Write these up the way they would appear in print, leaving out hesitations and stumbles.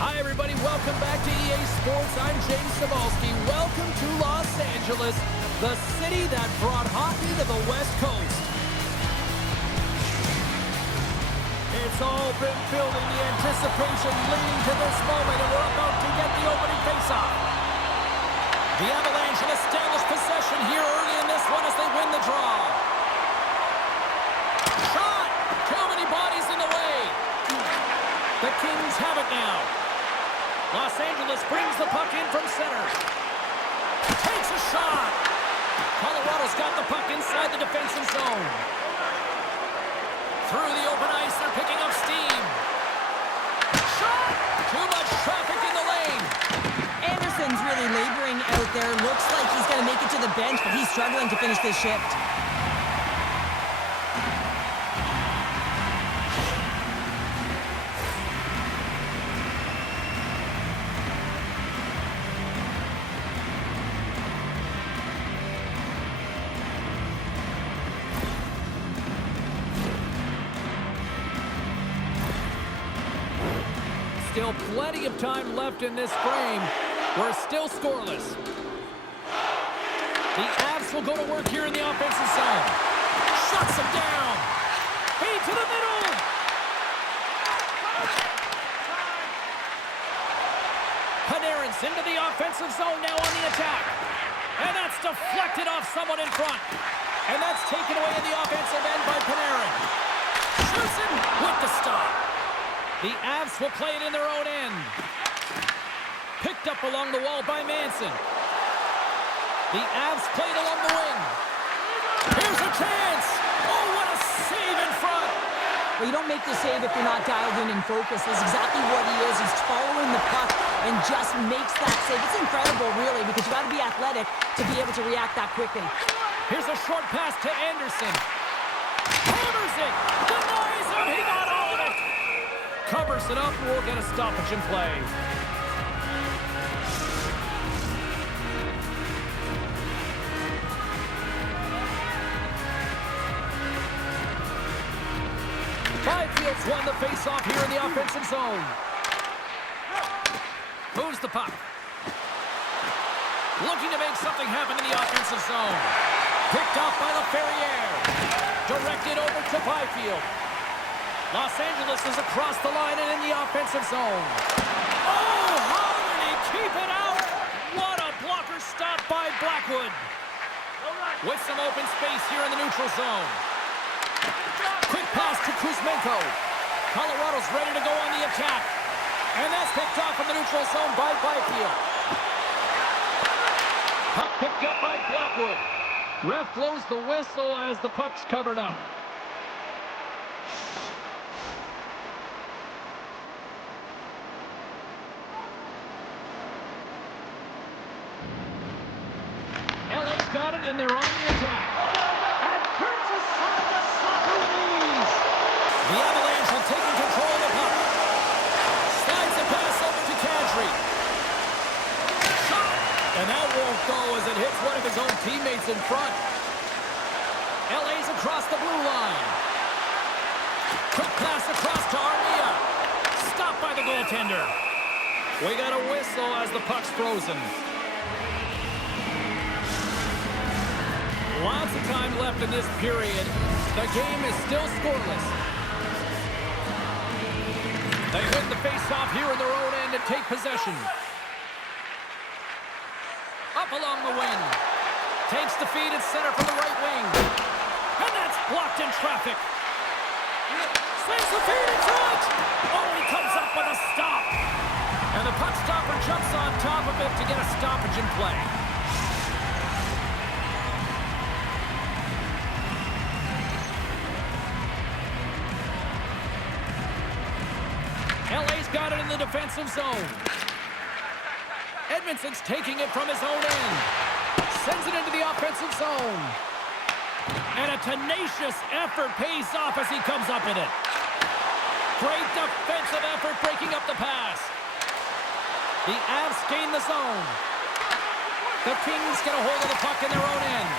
Hi, everybody. Welcome back to EA Sports. I'm James Cybulski. Welcome to Los Angeles, the city that brought hockey to the West Coast. It's all been building, the anticipation leading to this moment, and we're about to get the opening faceoff. The Avalanche an established possession here early in this one as they win the draw. Shot! Too many bodies in the way. The Kings have it now. Los Angeles brings the puck in from center. Takes a shot. Colorado's got the puck inside the defensive zone. Through the open ice, they're picking up steam. Shot! Too much traffic in the lane. Anderson's really laboring out there. Looks like he's going to make it to the bench, but he's struggling to finish this shift. Still plenty of time left in this frame. We're still scoreless. The Avs will go to work here in the offensive zone. Shuts him down. Feed to the middle. Panarin's into the offensive zone now on the attack. And that's deflected off someone in front. And that's taken away in the offensive end by Panarin. Shoots him with the stop. The Avs will play it in their own end. Picked up along the wall by Manson. The Avs played along the wing. Here's a chance. Oh, what a save in front. Well, you don't make the save if you're not dialed in and focused. That's exactly what he is. He's following the puck and just makes that save. It's incredible, really, because you got to be athletic to be able to react that quickly. Here's a short pass to Anderson. Hammers it. Denies him. He got all of it. Covers it up. We'll get a stoppage in play. Byfield's won the face-off here in the offensive zone. Moves the puck. Looking to make something happen in the offensive zone. Picked off by LaFerriere. Directed over to Byfield. Los Angeles is across the line and in the offensive zone. Oh, how did he keep it out? What a blocker stop by Blackwood. With some open space here in the neutral zone. Quick pass to Kuzmenko. Colorado's ready to go on the attack. And that's picked off in the neutral zone by Byfield. Puck picked up by Blackwood. Ref blows the whistle as the puck's covered up. Got it, and they're on the attack. And turns aside the soccer knees. The Avalanche have taken control of the puck. Slides the pass over to Kadri. Shot! And that won't go as it hits one of his own teammates in front. LA's across the blue line. Quick pass across to Armia. Stopped by the goaltender. We got a whistle as the puck's frozen. Lots of time left in this period. The game is still scoreless. They win the face-off here in their own end and take possession. Up along the wing. Takes the feed at center from the right wing. And that's blocked in traffic. Slings the feed in front. Oh, he comes up with a stop. And the puck stopper jumps on top of it to get a stoppage in play. LA's got it in the defensive zone. Edmondson's taking it from his own end. Sends it into the offensive zone. And a tenacious effort pays off as he comes up with it. Great defensive effort breaking up the pass. The Avs gain the zone. The Kings get a hold of the puck in their own end.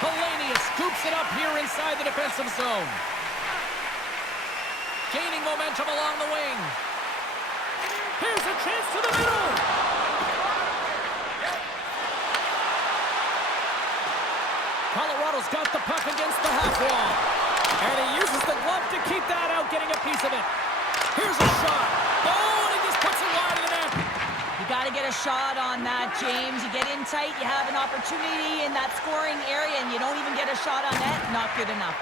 Helenius scoops it up here inside the defensive zone. Gaining momentum along the wing. Here's a chance to the middle. Colorado's got the puck against the half wall. And he uses the glove to keep that out, getting a piece of it. Here's a shot. Oh, and he just puts it wide of the net. You got to get a shot on that, James. You get in tight, you have an opportunity in that scoring area, and you don't even get a shot on net. Not good enough.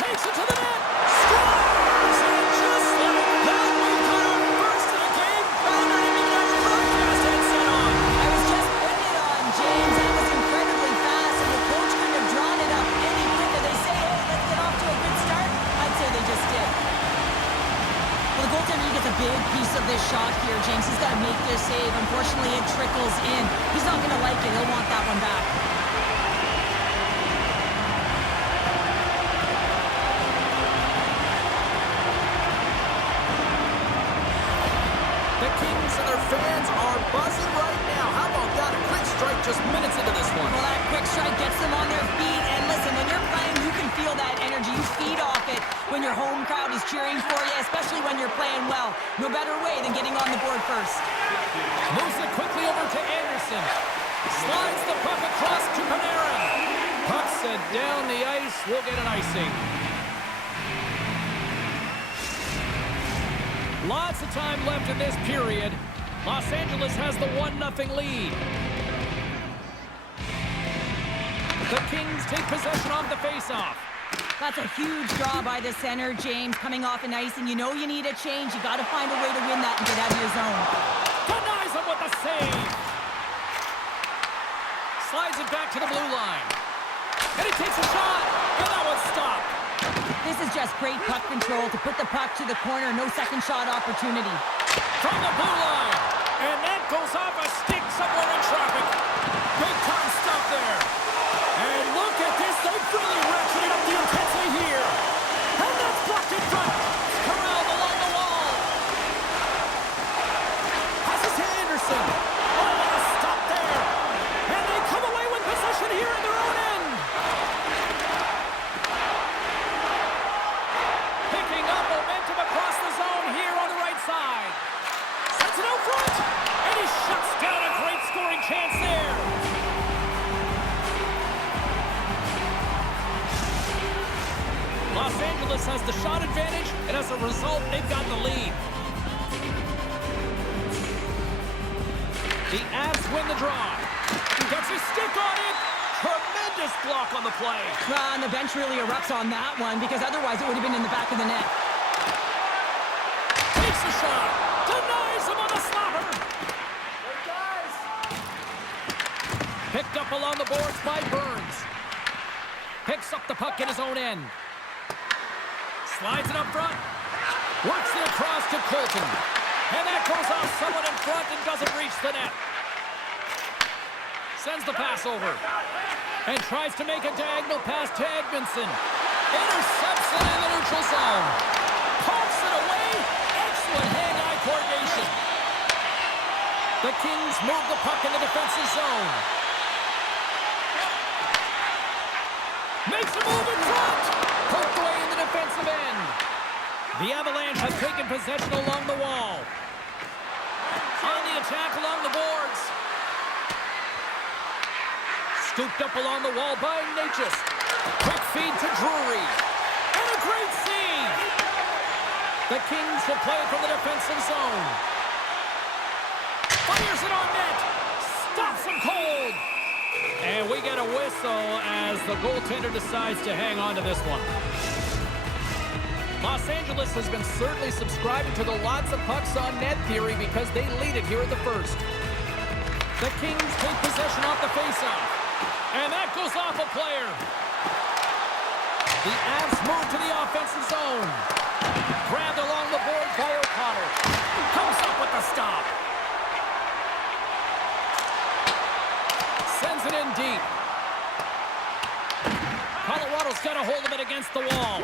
Takes it to the net. Scores! And just like that, we've got our first of the game. Brandon, even got your broadcast headset on. I was just putting it on, James. That was incredibly fast, and the coach couldn't have drawn it up any quicker. They say, hey, let's get off to a good start. I'd say they just did. Well, the goaltender, he gets a big piece of this shot here, James. He's got to make this save. Unfortunately, it trickles in. He's not going to like it. He'll want that one back. The Kings and their fans are buzzing right now. How about that? A quick strike just minutes into this one. Well, that quick strike gets them on their feet. And listen, when you're playing, you can feel that energy. You feed off it when your home crowd is cheering for you, especially when you're playing well. No better way than getting on the board first. Moves it quickly over to Anderson. Slides the puck across to Panarin. Puck set down the ice. We'll get an icing. Lots of time left in this period. Los Angeles has the 1-0 lead. The Kings take possession off the faceoff. That's a huge draw by the center, James, coming off an ice, and you know you need a change. You got to find a way to win that and get out of your zone. Denies him with a save. Slides it back to the blue line. And he takes a shot, and that one's stopped. This is just great puck control to put the puck to the corner. No second shot opportunity. From the blue line. And that goes off a stick somewhere in traffic. Big time stop there. And look at this. They've really ratcheted up the intensity here. And that's blocked in front. Corralled along the wall. Passes to Anderson. Oh, what a stop there. And they come away with possession here in their own end. Picking up momentum across the zone here on the right side. Sends it out front. And he shuts down a great scoring chance there. Los Angeles has the shot advantage, and as a result, they've got the lead. The Avs win the draw. Gets his stick on it. Tremendous block on the play. Well, and the bench really erupts on that one, because otherwise it would have been in the back of the net. Takes a shot. Denies him on the slapper. Picked up along the boards by Burns. Picks up the puck in his own end. Slides it up front. Works it across to Colton. And that goes off someone in front and doesn't reach the net. Sends the pass over. And tries to make a diagonal pass to Edmondson. Intercepts it in the neutral zone. Pumps it away. Excellent hand-eye coordination. The Kings move the puck in the defensive zone. Makes a move in front. Poked away in the defensive end. The Avalanche have taken possession along the wall. On the attack along the boards. Scooped up along the wall by Natchez. Quick feed to Drury. And a great save. The Kings will play it from the defensive zone. Fires it on net. Stops him cold. And we get a whistle as the goaltender decides to hang on to this one. Los Angeles has been certainly subscribing to the lots of pucks on net theory because they lead it here in the first. The Kings take possession off the faceoff. And that goes off a player. The Avs move to the offensive zone. Grabbed along the board by O'Connor. Comes up with the stop. Sends it in deep. Colorado's got a hold of it against the wall.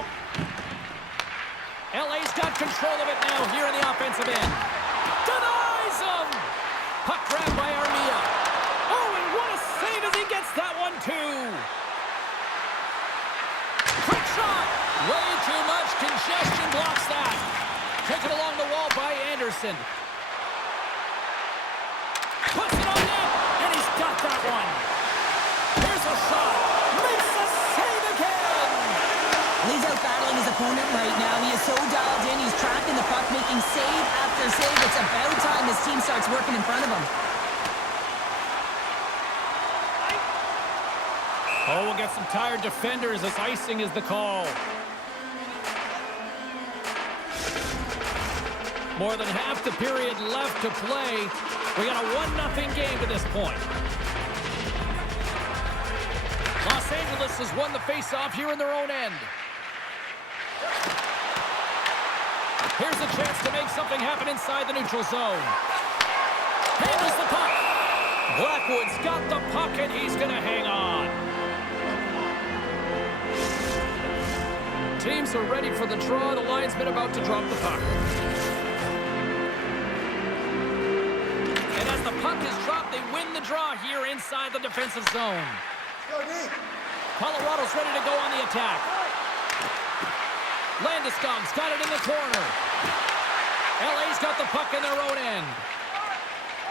LA's got control of it now here in the offensive end. Denies him! Puck grabbed by Armia. Oh, and what a save as he gets that one, too. Quick shot. Way too much congestion blocks that. Taken along the wall by Anderson. Puts it on net, and he's got that one. Here's a shot. Makes the save again. He's out battling his opponent right now. He is so dialed in. He's tracking the puck, making save after save. It's about time his team starts working in front of him. Oh, we'll get some tired defenders as icing is the call. More than half the period left to play. We got a 1-0 game to this point. Los Angeles has won the face-off here in their own end. Here's a chance to make something happen inside the neutral zone. Handles the puck. Blackwood's got the puck, and he's going to hang on. Teams are ready for the draw. The linesman about to drop the puck. And as the puck is dropped, they win the draw here inside the defensive zone. Colorado's ready to go on the attack. Landeskog's got it in the corner. LA's got the puck in their own end.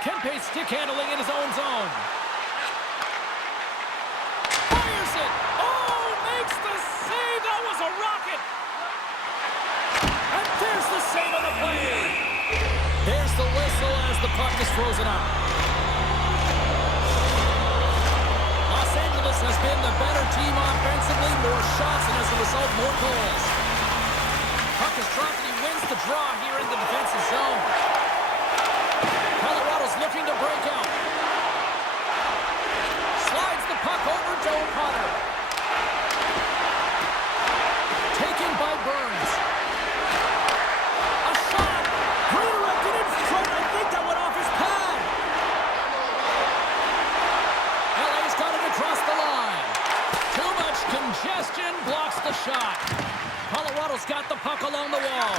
Kempe's stick handling in his own zone. Fires it. Oh, makes the save. That was a rocket. And there's the save on the play. There's the whistle as the puck is frozen up. Los Angeles has been the better team offensively, more shots, and as a result, more goals. Puck is dropped and he wins the draw here in the defensive zone. Colorado's looking to break out. Slides the puck over to O'Connor. Taken by Burns. A shot. Redirected in front. I think that went off his pad. LA's got it across the line. Too much congestion blocks the shot. Colorado's got the puck along the wall.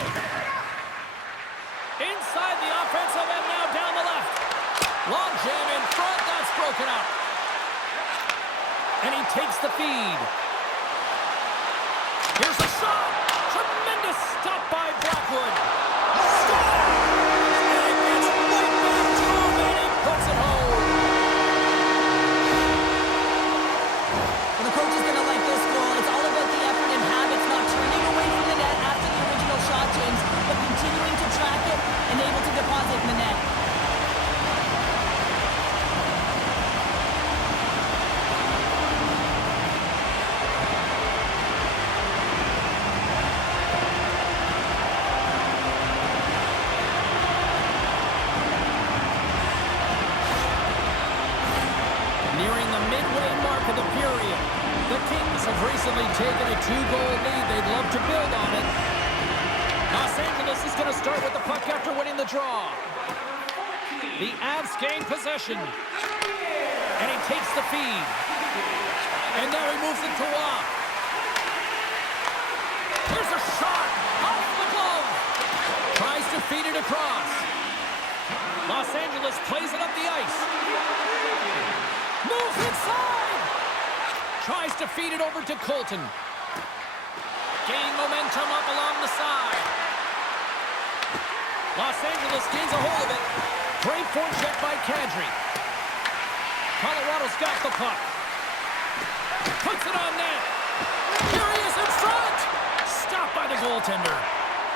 Inside the offensive end now down the left. Long jam in front. That's broken up. And he takes the feed. Here's a shot. Tremendous stop by Blackwood. And it gets right back to him, and he puts it home. Well, the coach is going to like this goal. It's all about the effort and habits, not turning away from the net after the original shot, James, but continuing to track it and able to deposit in the net. Nearing the midway mark of the period. The Kings have recently taken a 2-goal lead. They'd love to build on it. Los Angeles is going to start with the puck after winning the draw. The Avs gain possession. And he takes the feed. And now he moves it to Waugh. Here's a shot. Off the glove. Tries to feed it across. Los Angeles plays it up the ice. Moves inside. Tries to feed it over to Colton. Gaining momentum up along the side. Los Angeles gains a hold of it. Great forecheck by Kadri. Colorado's got the puck. Puts it on net. Here he is in front. Stopped by the goaltender.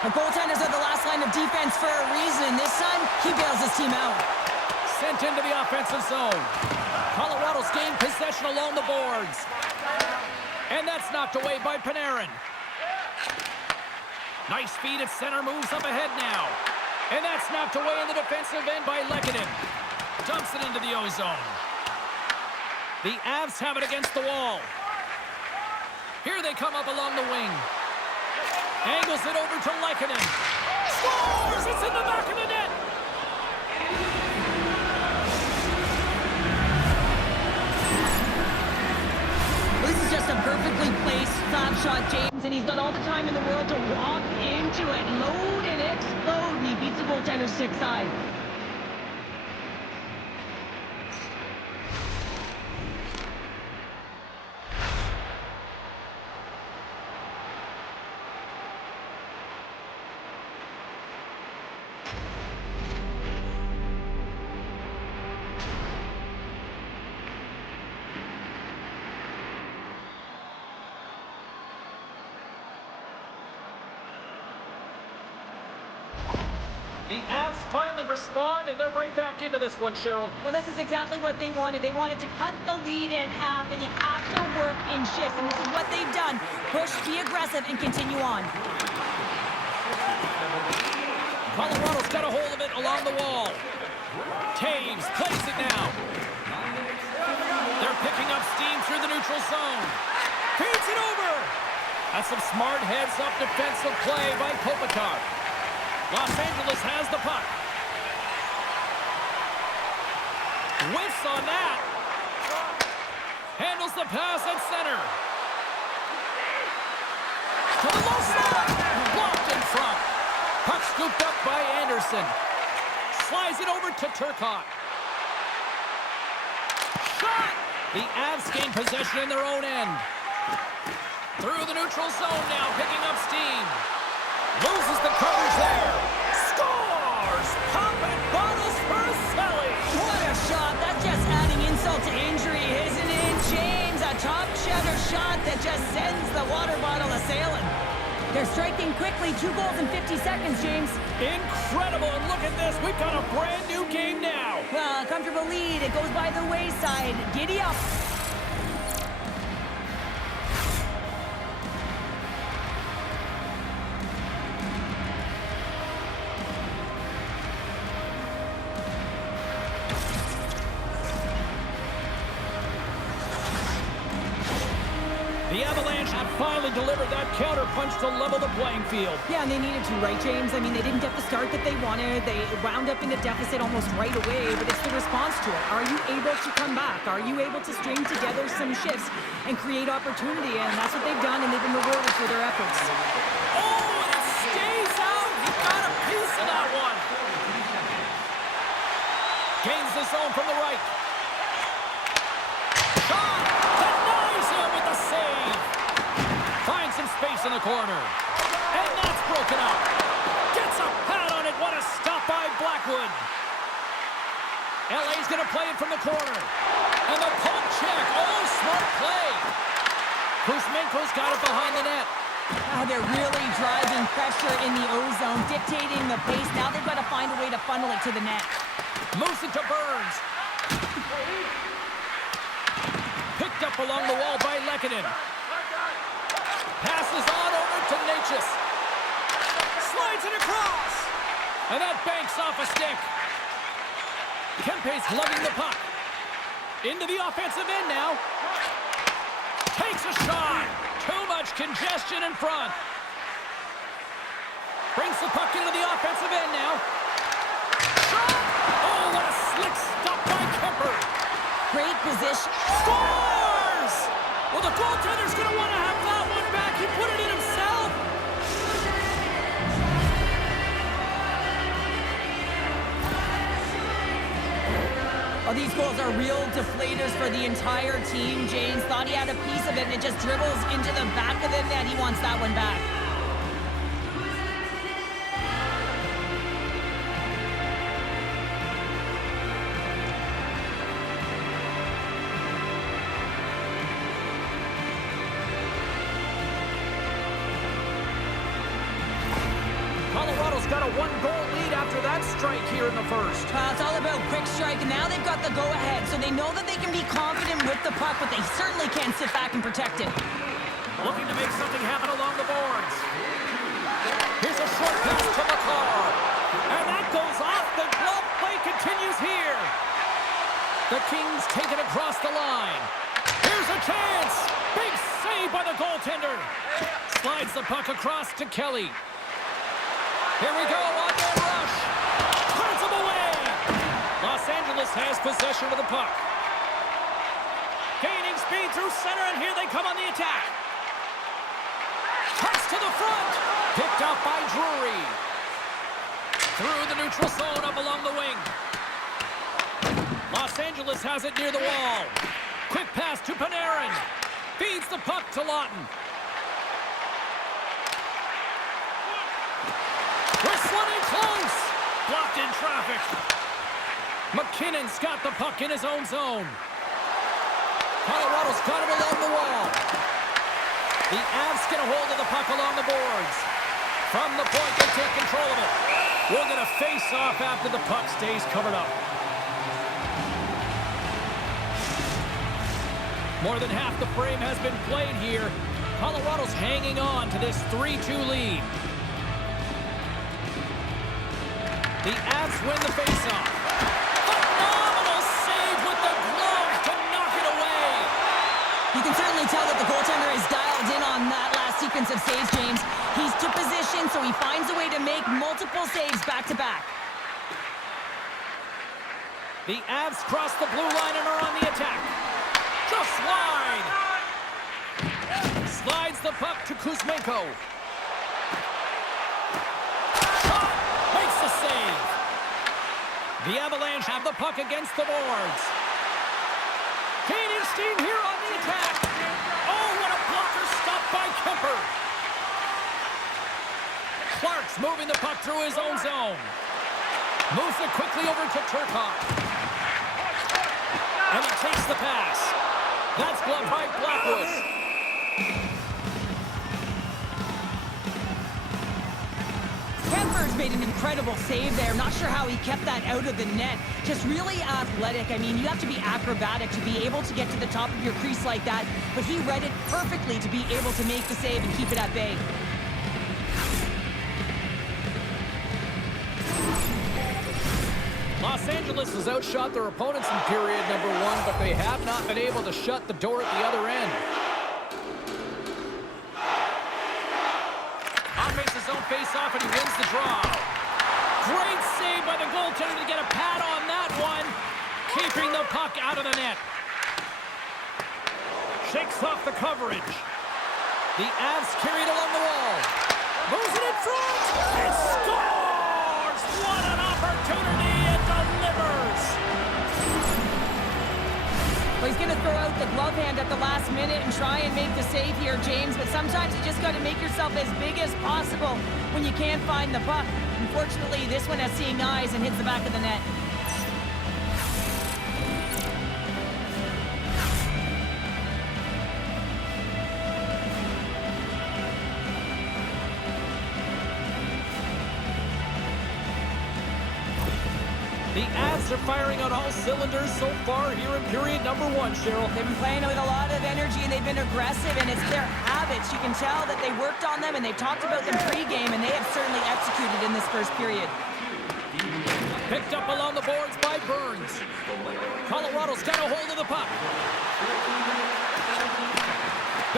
The goaltenders are the last line of defense for a reason, and this time, he bails his team out. Sent into the offensive zone. Colorado's gained possession along the boards. And that's knocked away by Panarin. Nice feed at center, moves up ahead now. And that's knocked away in the defensive end by Lehkonen. Dumps it into the O-zone. The Avs have it against the wall. Here they come up along the wing. Angles it over to Lehkonen. Scores! It's in the back of the net! This is just a perfectly placed slap shot, James, and he's got all the time in the world to walk into it, load and explode, and he beats the goaltender's stick side. The Avs finally respond, and they're right back into this one, Cheryl. Well, this is exactly what they wanted. They wanted to cut the lead in half, and you have to work in shifts, and this is what they've done. Push, be aggressive, and continue on. Colorado's got a hold of it along the wall. Taves plays it now. They're picking up steam through the neutral zone. Feeds it over. That's some smart heads-up defensive play by Kopitar. Los Angeles has the puck. Whiffs on that. Handles the pass at center. To the low side. Blocked in front. Puck scooped up by Anderson. Slides it over to Turcotte. Shot! The Avs gain possession in their own end. Through the neutral zone now, picking up steam. Loses the coverage there. Scores! Popping bottles for Selly. What a shot. That's just adding insult to injury, isn't it, James? A top cheddar shot that just sends the water bottle a-sailing. They're striking quickly. 2 goals in 50 seconds, James. Incredible. And look at this. We've got a brand new game now. Well, a comfortable lead. It goes by the wayside. Giddy up. The Avalanche have finally delivered that counter-punch to level the playing field. Yeah, and they needed to, right, James? I mean, they didn't get the start that they wanted. They wound up in a deficit almost right away, but it's the response to it. Are you able to come back? Are you able to string together some shifts and create opportunity? And that's what they've done, and they've been rewarded for their efforts. Oh, and it stays out. He got a piece of that one. Gains the zone from the right. Shot! Denies him with the save. Finds some space in the corner. And that's broken up. Gets a pad on it. What a stop by Blackwood. LA's going to play it from the corner. And the poke check. Oh, smart play. Kuzmenko's got it behind the net. They're really driving pressure in the O-zone, dictating the pace. Now they've got to find a way to funnel it to the net. Moves it to Burns. Picked up along the wall by Lehkonen. Passes on over to Natchez. Slides it across. And that banks off a stick. Kempe's gloving the puck. Into the offensive end now. Takes a shot. Too much congestion in front. Brings the puck into the offensive end now. Shot! Oh, what a slick stop by Kemper. Great position. Scores! Well, the goaltender's going to want to have that one back. He put it in himself. Oh, these goals are real deflators for the entire team. James thought he had a piece of it, and it just dribbles into the back of the net. He wants that one back. Colorado's got a 1-goal lead after that strike here in the first. It's all about quick strike, and now they've got the go-ahead, so they know that they can be confident with the puck, but they certainly can't sit back and protect it. Looking to make something happen along the boards. Here's a short pass to McCall. And that goes off. The glove play continues here. The Kings take it across the line. Here's a chance. Big save by the goaltender. Slides the puck across to Kelly. Here we go on their rush. Turns him away. Los Angeles has possession of the puck. Gaining speed through center, and here they come on the attack. Cuts to the front. Picked up by Drury. Through the neutral zone up along the wing. Los Angeles has it near the wall. Quick pass to Panarin. Feeds the puck to Lawton. Whistling in close. Blocked in traffic. McKinnon's got the puck in his own zone. Colorado's got it along the wall. The Avs get a hold of the puck along the boards. From the point, they take control of it. We'll get a face-off after the puck stays covered up. More than half the frame has been played here. Colorado's hanging on to this 3-2 lead. The Avs win the face-off. Phenomenal save with the glove to knock it away. You can certainly tell that the goaltender is dialed in on that last sequence of saves, James. He's to position, so he finds a way to make multiple saves back-to-back. The Avs cross the blue line and are on the attack. Just wide. Slides the puck to Kuzmenko. Shot! Makes the save. The Avalanche have the puck against the boards. Gaining steam here on the attack. Oh, what a blocker stop by Kemper. Clark's moving the puck through his own zone. Moves it quickly over to Turcotte. And he takes the pass. That's blocked by Blackwood. Kemper's made an incredible save there. Not sure how he kept that out of the net. Just really athletic. I mean, you have to be acrobatic to be able to get to the top of your crease like that. But he read it perfectly to be able to make the save and keep it at bay. Los Angeles has outshot their opponents in period number 1, but they have not been able to shut the door at the other end. Offense his own face-off, and he wins the draw. Great save by the goaltender to get a pad on that one, keeping the puck out of the net. Shakes off the coverage. The Avs carry it along the wall. Moves it in front, and scores! What an opportunity! Well, he's going to throw out the glove hand at the last minute and try and make the save here, James. But sometimes you just got to make yourself as big as possible when you can't find the puck. Unfortunately, this one has seeing eyes and hits the back of the net. The Avs are firing on all cylinders so far here in period number 1, Cheryl. They've been playing with a lot of energy, and they've been aggressive, and it's their habits. You can tell that they worked on them, and they've talked about them pre-game, and they have certainly executed in this first period. Picked up along the boards by Burns. Colorado's got a hold of the puck.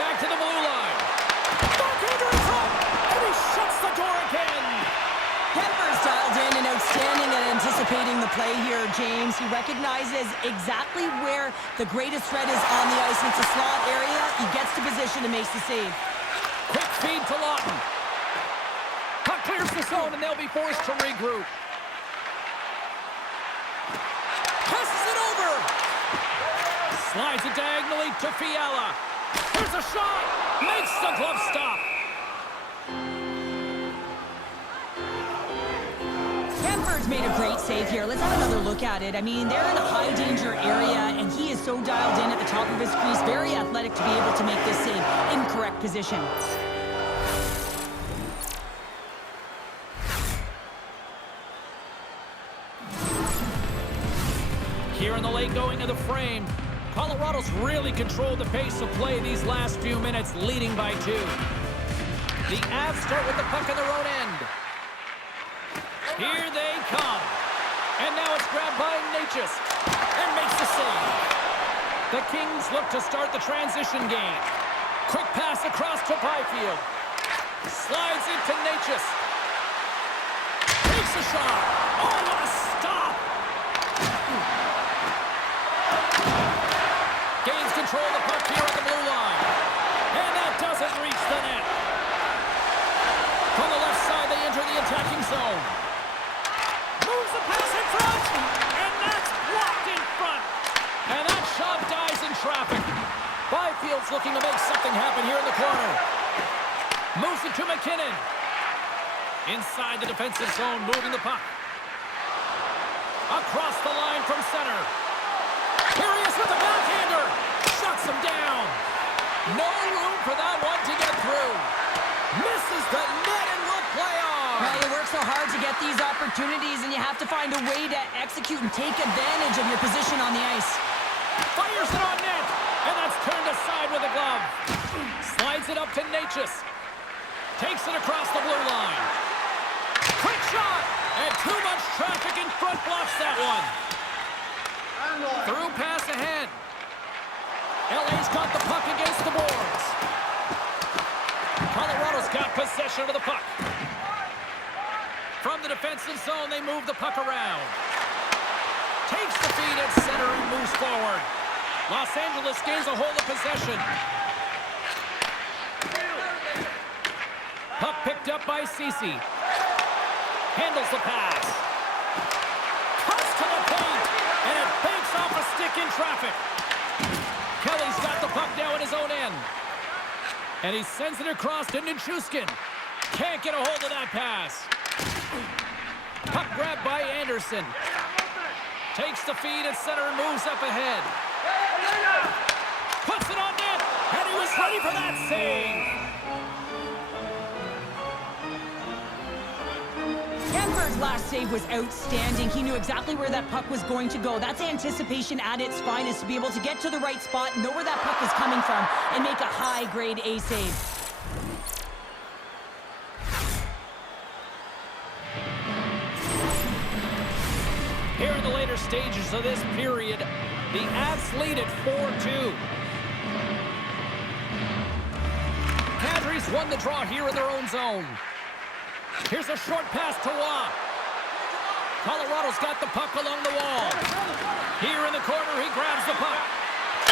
Back to the blue line. Backhander in front, and he shuts the door again. Kemper's dialed in and outstanding at anticipating the play here, James. He recognizes exactly where the greatest threat is on the ice. It's a slot area. He gets to position and makes the save. Quick feed to Lawton. Puck clears the zone, and they'll be forced to regroup. Passes it over. Slides it diagonally to Fiala. Here's a shot. Makes the glove stop. Kemper's made a great save here. Let's have another look at it. I mean, they're in a high-danger area, and he is so dialed in at the top of his crease. Very athletic to be able to make this save in correct position. Here in the late going of the frame, Colorado's really controlled the pace of play these last few minutes, leading by 2. The Avs start with the puck on their own end. Here they come. And now it's grabbed by Natchez and makes the save. The Kings look to start the transition game. Quick pass across to Byfield. Slides into Natchez. Takes a shot. Oh, what a stop. Gains control of the puck here at the blue line. And that doesn't reach the net. From the left side, they enter the attacking zone. Moves the pass in front, and that's blocked in front. And that shot dies in traffic. Byfield's looking to make something happen here in the corner. Moves it to McKinnon. Inside the defensive zone, moving the puck. Across the line from center. Here he is with the backhander. Shuts him down. No room for that one to get through. Misses the net and will play on. Well, he worked so hard to get these opportunities, and you have to find a way to execute and take advantage of your position on the ice. Fires it on net, and that's turned aside with a glove. Slides it up to Natchez. Takes it across the blue line. Quick shot, and too much traffic in front blocks that one. Through pass ahead. LA's got the puck against the boards. Colorado's got possession of the puck. From the defensive zone, they move the puck around. Takes the feed at center and moves forward. Los Angeles gains a hold of possession. Puck picked up by Ceci. Handles the pass. Cuts to the paint, and it banks off a stick in traffic. Kelly's got the puck now at his own end. And he sends it across to Nichushkin. Can't get a hold of that pass. Puck grabbed by Anderson. Takes the feed at center and moves up ahead. Puts it on net, and he was ready for that save. Denver's last save was outstanding. He knew exactly where that puck was going to go. That's anticipation at its finest, to be able to get to the right spot, know where that puck is coming from, and make a high-grade A save. Here in the later stages of this period, the Avs lead at 4-2. Cadres won the draw here in their own zone. Here's a short pass to Waugh. Colorado's got the puck along the wall. Here in the corner, he grabs the puck.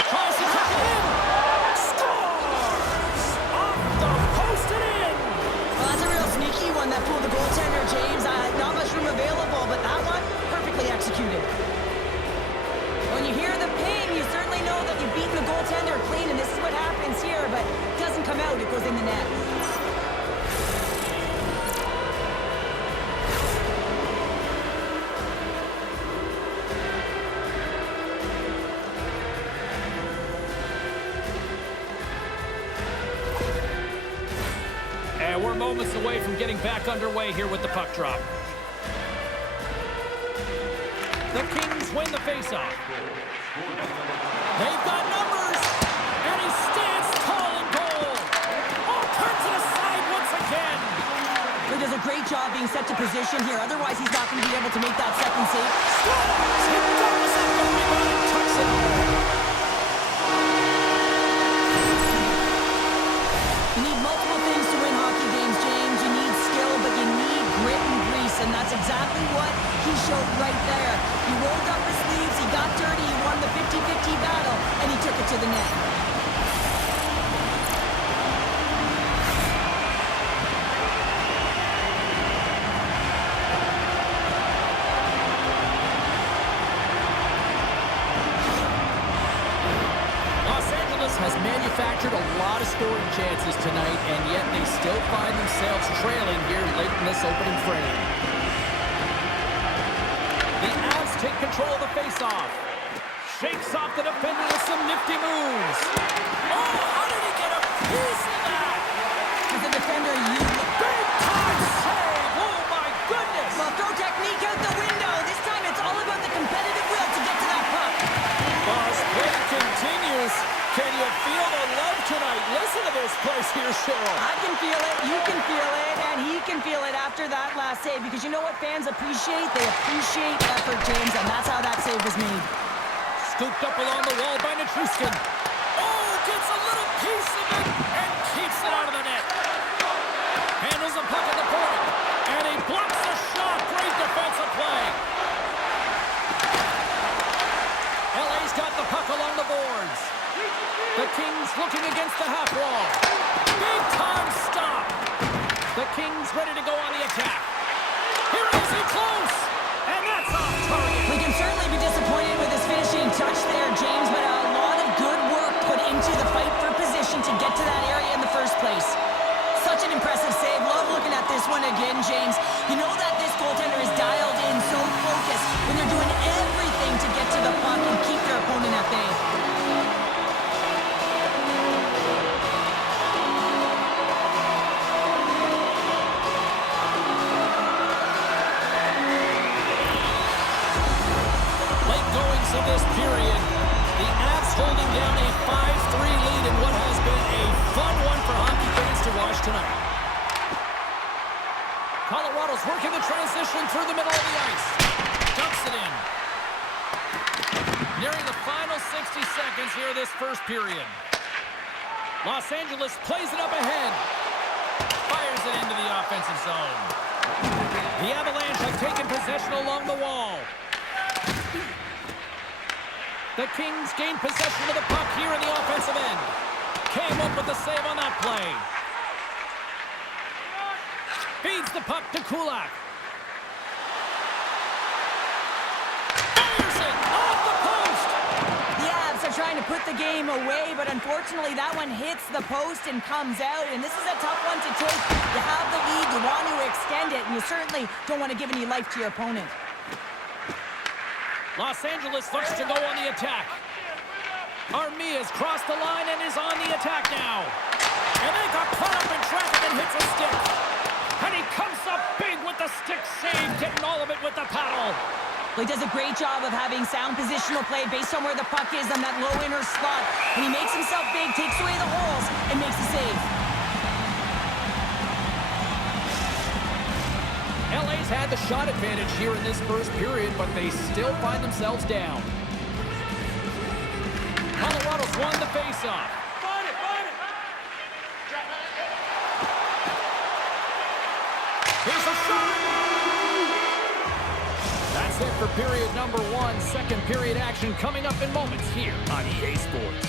Tries to tuck it in. Scores! Off the post and in! Well, that's a real sneaky one that fooled the goaltender, James. Not much room available, but that one, perfectly executed. When you hear the ping, you certainly know that you've beaten the goaltender clean, and this is what happens here, but it doesn't come out, it goes in the net. And we're moments away from getting back underway here with the puck drop. The Kings win the faceoff. They've got numbers, and he stands tall in goal. Oh, turns it aside once again. He does a great job being set to position here. Otherwise, he's not going to be able to make that second save. Scores! He doubles up the rebound and tucks it home. You need multiple things to win hockey games, James. You need skill, but you need grit and grease, and that's exactly what he showed right there. He rolled up his sleeves, he got dirty, he won the 50-50 battle, and he took it to the net. Los Angeles has manufactured a lot of scoring chances tonight, and yet they still find themselves trailing here late in this opening frame. The Avs take control of the faceoff. Shakes off the defender with some nifty moves. Oh, how did he get a piece of that? As a defender, you... Big time save! Oh, my goodness! Well, throw technique out the window. This time it's all about the competitive will to get to that puck. As play continues, can you feel the love tonight? Listen to this place here, Cheryl. I can feel it, you can feel it, and he can feel it after that last save, because you know what fans appreciate? They appreciate effort, James, and that's how that save was made. Scooped up along the wall by Nichushkin. Oh, gets a little piece of it and keeps it out of the net. Handles the puck at the point, and he blocks the shot. Great defensive play. LA's got the puck along the boards. The Kings looking against the half wall. Big time stop. The Kings ready to go on the attack. Here is he close, and that's off target. We can certainly be disappointed with his finishing touch there, James, but a lot of good work put into the fight for position to get to that area in the first place. Such an impressive save. Love looking at this one again, James. You know that this goaltender is dialed in, so focused when they're doing everything to get to the puck and keep their opponent at bay. 6-3 lead in what has been a fun one for hockey fans to watch tonight. Colorado's working the transition through the middle of the ice. Dumps it in. Nearing the final 60 seconds here this first period. Los Angeles plays it up ahead. Fires it into the offensive zone. The Avalanche have taken possession along the wall. The Kings gain possession of the puck here in the offensive end. Came up with the save on that play. Feeds the puck to Kulak. Fires it off the post. The Avs are trying to put the game away, but unfortunately that one hits the post and comes out, and this is a tough one to take. You have the lead, you want to extend it, and you certainly don't want to give any life to your opponent. Los Angeles looks to go on the attack. Armia's crossed the line and is on the attack now. And they got caught up in traffic and hits a stick. And he comes up big with the stick save, getting all of it with the paddle. Well, he does a great job of having sound positional play based on where the puck is on that low inner slot. And he makes himself big, takes away the holes, and makes the save. LA's had the shot advantage here in this first period, but they still find themselves down. Colorado's won the faceoff. Here's a shot! That's it for period number one. Second period action coming up in moments here on EA Sports.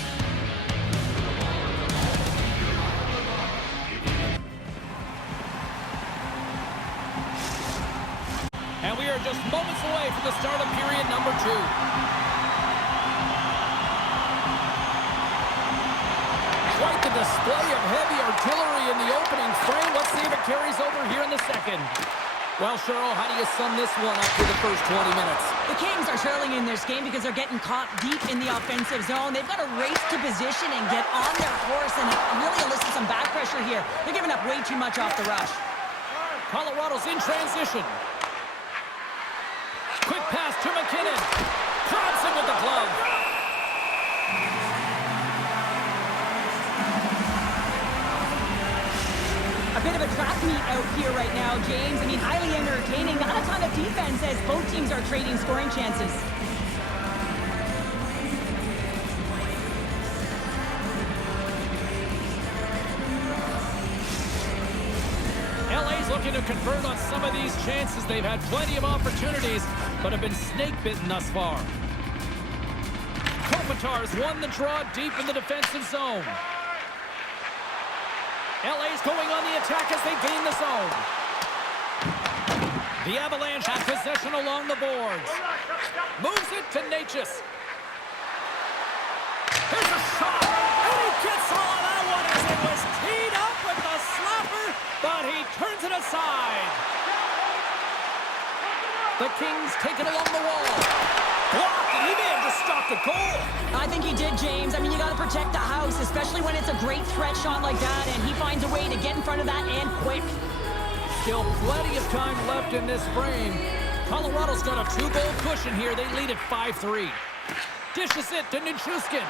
And we are just moments away from the start of period number two. Quite the display of heavy artillery in the opening frame. Let's see if it carries over here in the second. Well, Cheryl, how do you sum this one up for the first 20 minutes? The Kings are trailing in this game because they're getting caught deep in the offensive zone. They've got to race to position and get on their course and really elicit some back pressure here. They're giving up way too much off the rush. Colorado's in transition. Quick pass to McKinnon. Grabs him with the glove. A bit of a track meet out here right now, James. I mean, highly entertaining. Not a ton of defense as both teams are trading scoring chances. LA's looking to convert on some of these chances. They've had plenty of opportunities, but have been snake-bitten thus far. Kopitar's won the draw deep in the defensive zone. LA's going on the attack as they gain the zone. The Avalanche have possession along the boards. Moves it to Natchez. Here's a shot, and he gets all of that one as it was teed up with the slapper, but he turns it aside. The Kings take it along the wall. Blocked, and he may have just stopped the goal. I think he did, James. I mean, you got to protect the house, especially when it's a great threat shot like that, and he finds a way to get in front of that and quick. Still plenty of time left in this frame. Colorado's got a 2-goal cushion here. They lead at 5-3. Dishes it to Nichushkin.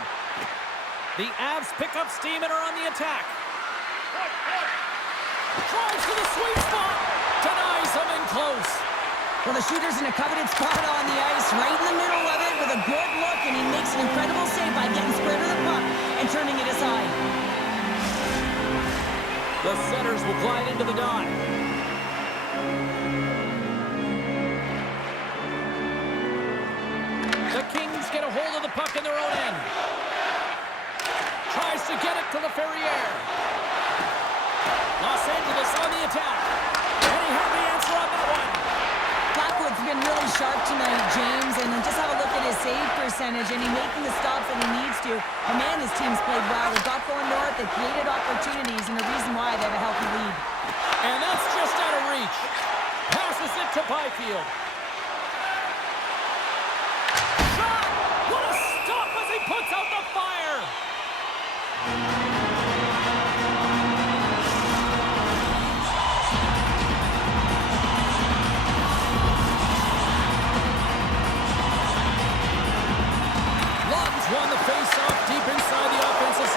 The Avs pick up steam and are on the attack. Drives to the sweet spot. Denies him in close. Well, the shooter's in a coveted spot on the ice, right in the middle of it with a good look, and he makes an incredible save by getting square to the puck and turning it aside. The setters will glide into the dot. The Kings get a hold of the puck in their own end. Tries to get it to the Ferrier. Los Angeles on the attack. And he had the answer on that one. Blackwood's been really sharp tonight, James, and just have a look at his save percentage, and he's making the stops that he needs to. And man, his team's played well. They've got going north, they've created opportunities, and the reason why they have a healthy lead. And that's just out of reach. Passes it to Byfield. Shot! What a stop as he puts out the fire! Won the face-off deep inside the offensive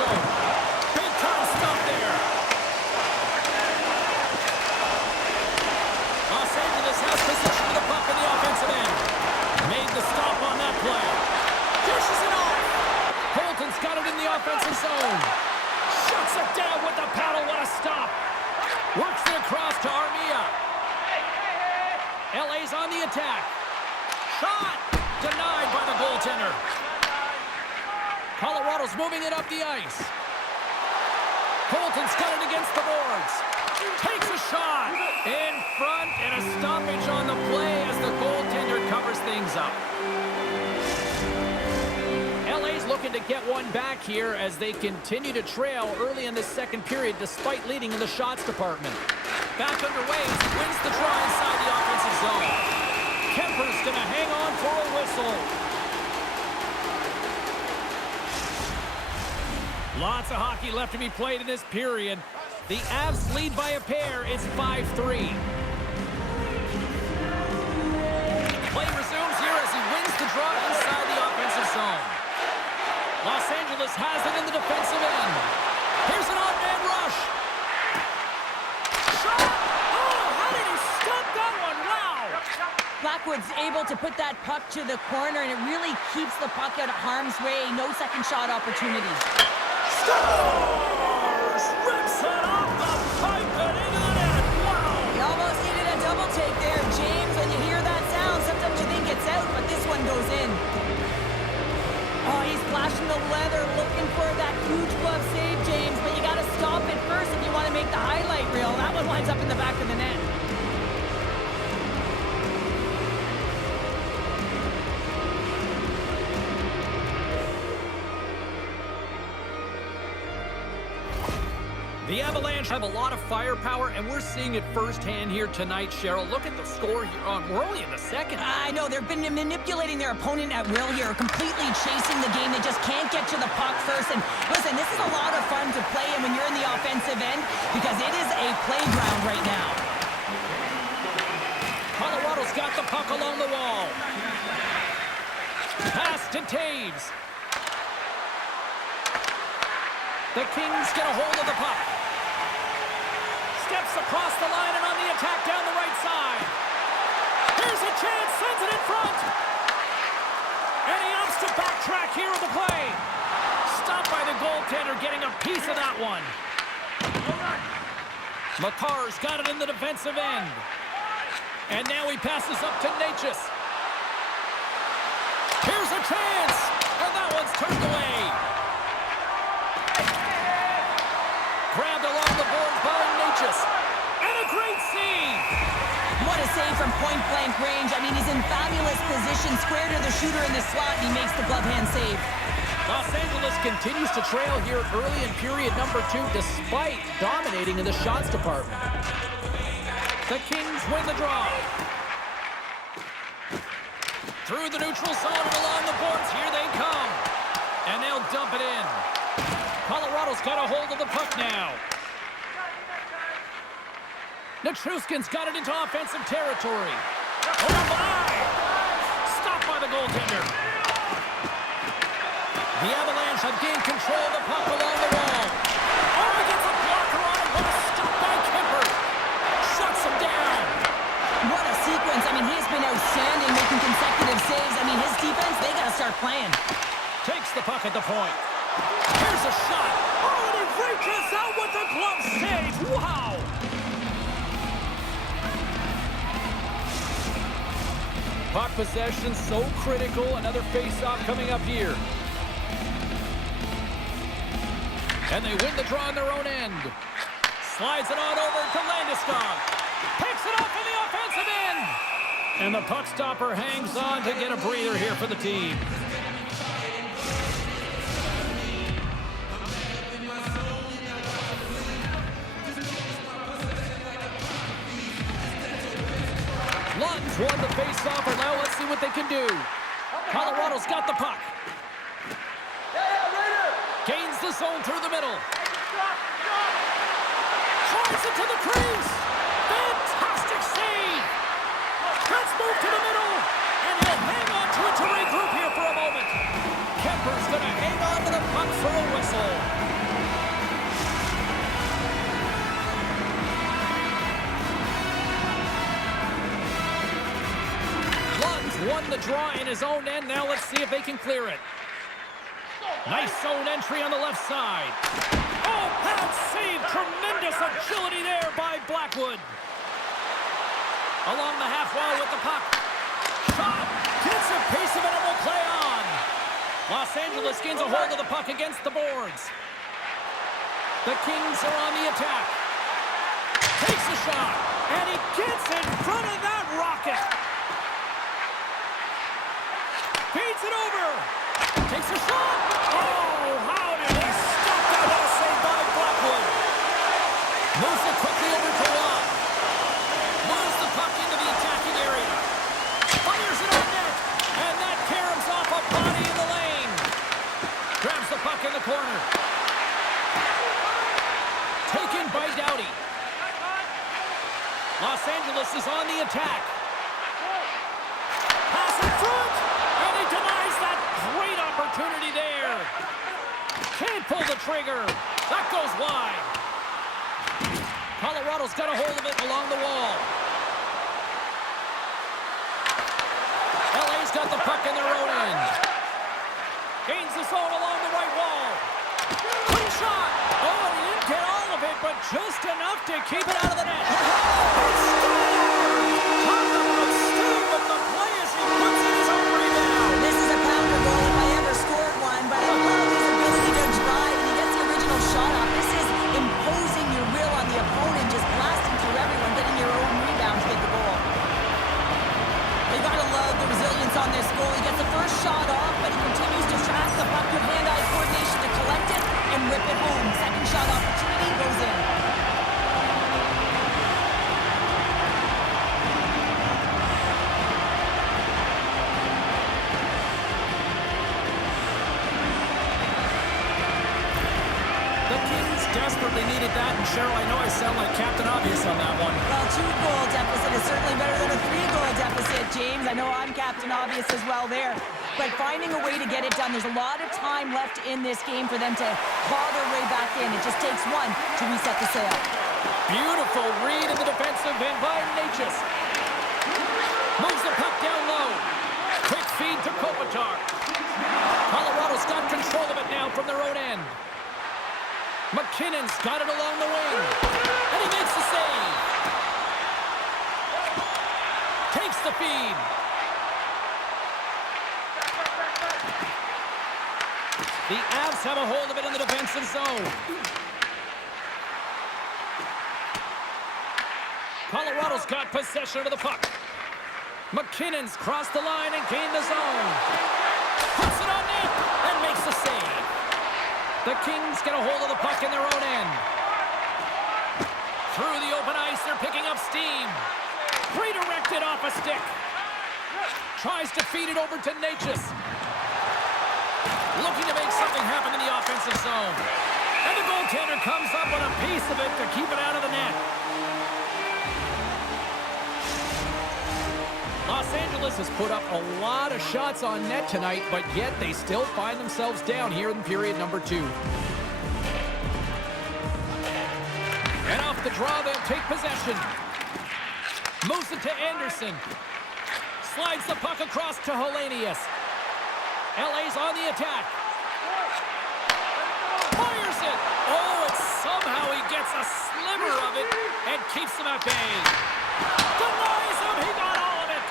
shot! Denied by the goaltender. Colorado's moving it up the ice. Colton's got it against the boards. Takes a shot. In front, and a stoppage on the play as the goaltender covers things up. LA's looking to get one back here as they continue to trail early in the second period despite leading in the shots department. Back underway as he wins the draw inside the offensive zone. Kemper's going to hang on for a whistle. Lots of hockey left to be played in this period. The Avs lead by a pair. It's 5-3. Play resumes here as he wins the draw inside the offensive zone. Los Angeles has it in the defensive end. Here's an odd-man rush. Shot! Oh, how did he stop that one? Wow! Blackwood's able to put that puck to the corner, and it really keeps the puck out of harm's way. No second shot opportunity. Scores! Rips it off the pipe and into the net. Wow! He almost needed a double take there, James. When you hear that sound, sometimes you think it's out, but this one goes in. Oh, he's flashing the leather, looking for that huge glove save, James, but you got to stop it first if you want to make the highlight reel. That one winds up in the back of the net. The Avalanche have a lot of firepower, and we're seeing it firsthand here tonight, Cheryl. Look at the score here. We're only in the second. I know, they've been manipulating their opponent at will here, completely chasing the game. They just can't get to the puck first. And listen, this is a lot of fun to play in when you're in the offensive end because it is a playground right now. Colorado's got the puck along the wall. Pass to Taves. The Kings get a hold of the puck. Steps across the line and on the attack down the right side. Here's a chance, sends it in front. And he opts to backtrack here with the play. Stopped by the goaltender, getting a piece of that one. Makar's got it in the defensive end. And now he passes up to Natchez. Here's a chance, and that one's turned away. Grabbed along the boards by Natchez. And a great save. What a save from point-blank range. I mean, he's in fabulous position, square to the shooter in the slot, and he makes the glove hand save. Los Angeles continues to trail here early in period number 2, despite dominating in the shots department. The Kings win the draw. Through the neutral zone and along the boards, here they come. And they'll dump it in. Colorado's got a hold of the puck now. Nichushkin's got it into offensive territory. Oh my! Stopped by the goaltender. The Avalanche have gained control of the puck along the wall. Oh, he gets a blocker on it. What a stop by Kemper. Shuts him down. What a sequence. I mean, he has been outstanding, making consecutive saves. I mean, his defense, they got to start playing. Takes the puck at the point. Here's a shot. Oh, and he reaches out with the glove save. Wow. Puck possession so critical. Another face-off coming up here. And they win the draw on their own end. Slides it on over to Landeskog. Picks it up in the offensive end. And the puck stopper hangs on to get a breather here for the team. Lutton's won the face-off, and now let's see what they can do. Colorado's got the puck. Gains the zone through the middle. Tries it to the crease. Fantastic save. Let's move to the middle. And he'll hang on to it to regroup here for a moment. Kemper's going to hang on to the puck for a whistle. Lutton's won the draw in his own end. Now let's see if they can clear it. Nice zone entry on the left side. Oh, pad save. Tremendous agility there by Blackwood. Along the half wall with the puck. Shot. Gets Los Angeles gains a hold of the puck against the boards. The Kings are on the attack. Takes a shot, and he gets in front of that rocket. Feeds it over. Takes a shot. Oh, how did he stop that? What a save by Blackwood. Moves it quickly over to Watt. Moves the puck into the attacking area. Fires it on net. And that caroms off a body in the lane. Grabs the puck in the corner. Taken by Doughty. Los Angeles is on the attack. Pass in front. And he denies that great opportunity there. Can't pull the trigger. That goes wide. Colorado's got a hold of it along the wall. LA's got the puck in their own end. Gains the zone along the right wall. Quick shot. Oh, he didn't get all of it, but just enough to keep it out of the net. It's Talk about Steve with the play as he puts in his own rebound. This is a pounder goal if I ever scored one, but I love his ability to drive, and he gets the original shot off. This is imposing your will on the opponent, just blasting through everyone, getting your own rebound to get the goal. You gotta love the resilience on this goal. He gets the first shot off, but he continues to track the puck with hand-eye coordination to collect it and rip it home. Second shot opportunity goes in. The Kings desperately needed that, and Cheryl, I know I sound like Captain Obvious on that one. Well, 2-goal deficit is certainly better than a 3-goal deficit, James. I know I'm Captain Obvious as well there. But finding a way to get it done, there's a lot of time left in this game for them to claw their way back in. It just takes one to reset the sail. Beautiful read in the defensive end by Natchez. Moves the puck down low. Quick feed to Kopitar. Colorado's got control of it now from their own end. McKinnon's got it along the wing. And he makes the save. Takes the feed. The Avs have a hold of it in the defensive zone. Colorado's got possession of the puck. McKinnon's crossed the line and gained the zone. Puts it on net and makes the save. The Kings get a hold of the puck in their own end. Through the open ice, they're picking up steam. Redirected off a stick. Tries to feed it over to Natchez. Looking to make something happen in the offensive zone. And the goaltender comes up with a piece of it to keep it out of the net. Los Angeles has put up a lot of shots on net tonight, but yet they still find themselves down here in period number 2. And off the draw, they'll take possession. Moves it to Anderson. Slides the puck across to Hellenius. LA's on the attack. Fires it. Oh, and somehow he gets a sliver of it and keeps them at bay. Denies him. He got all of it.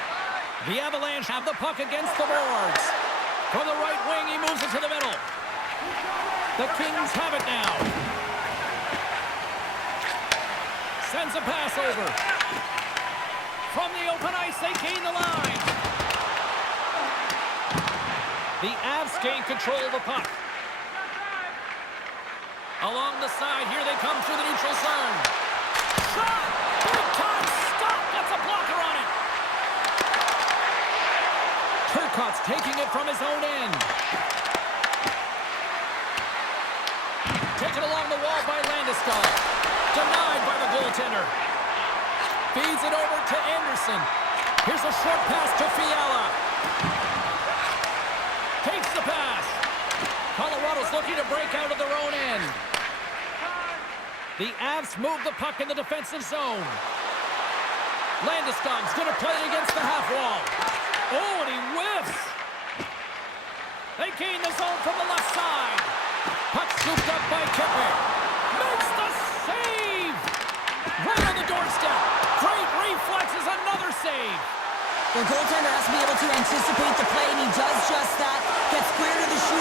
The Avalanche have the puck against the boards. From the right wing, he moves it to the middle. The Kings have it now. Sends a pass over. From the open ice, they gain the line. The Avs gain control of the puck. Along the side, here they come through the neutral zone. Shot! Big time stop! Gets a blocker on it. Turcotte's taking it from his own end. Taken along the wall by Landeskog. Denied by the goaltender. Feeds it over to Anderson. Here's a short pass to Fiala. Takes the pass. Colorado's looking to break out of their own end. The Avs move the puck in the defensive zone. Landeskog's going to play it against the half wall. Oh, and he whiffs. They gain the zone from the left side. Puck scooped up by Kipper. Makes the save. Right on the doorstep. Great reflexes, another save. The goaltender has to be able to anticipate the play, and he does just that. Gets square to the shoot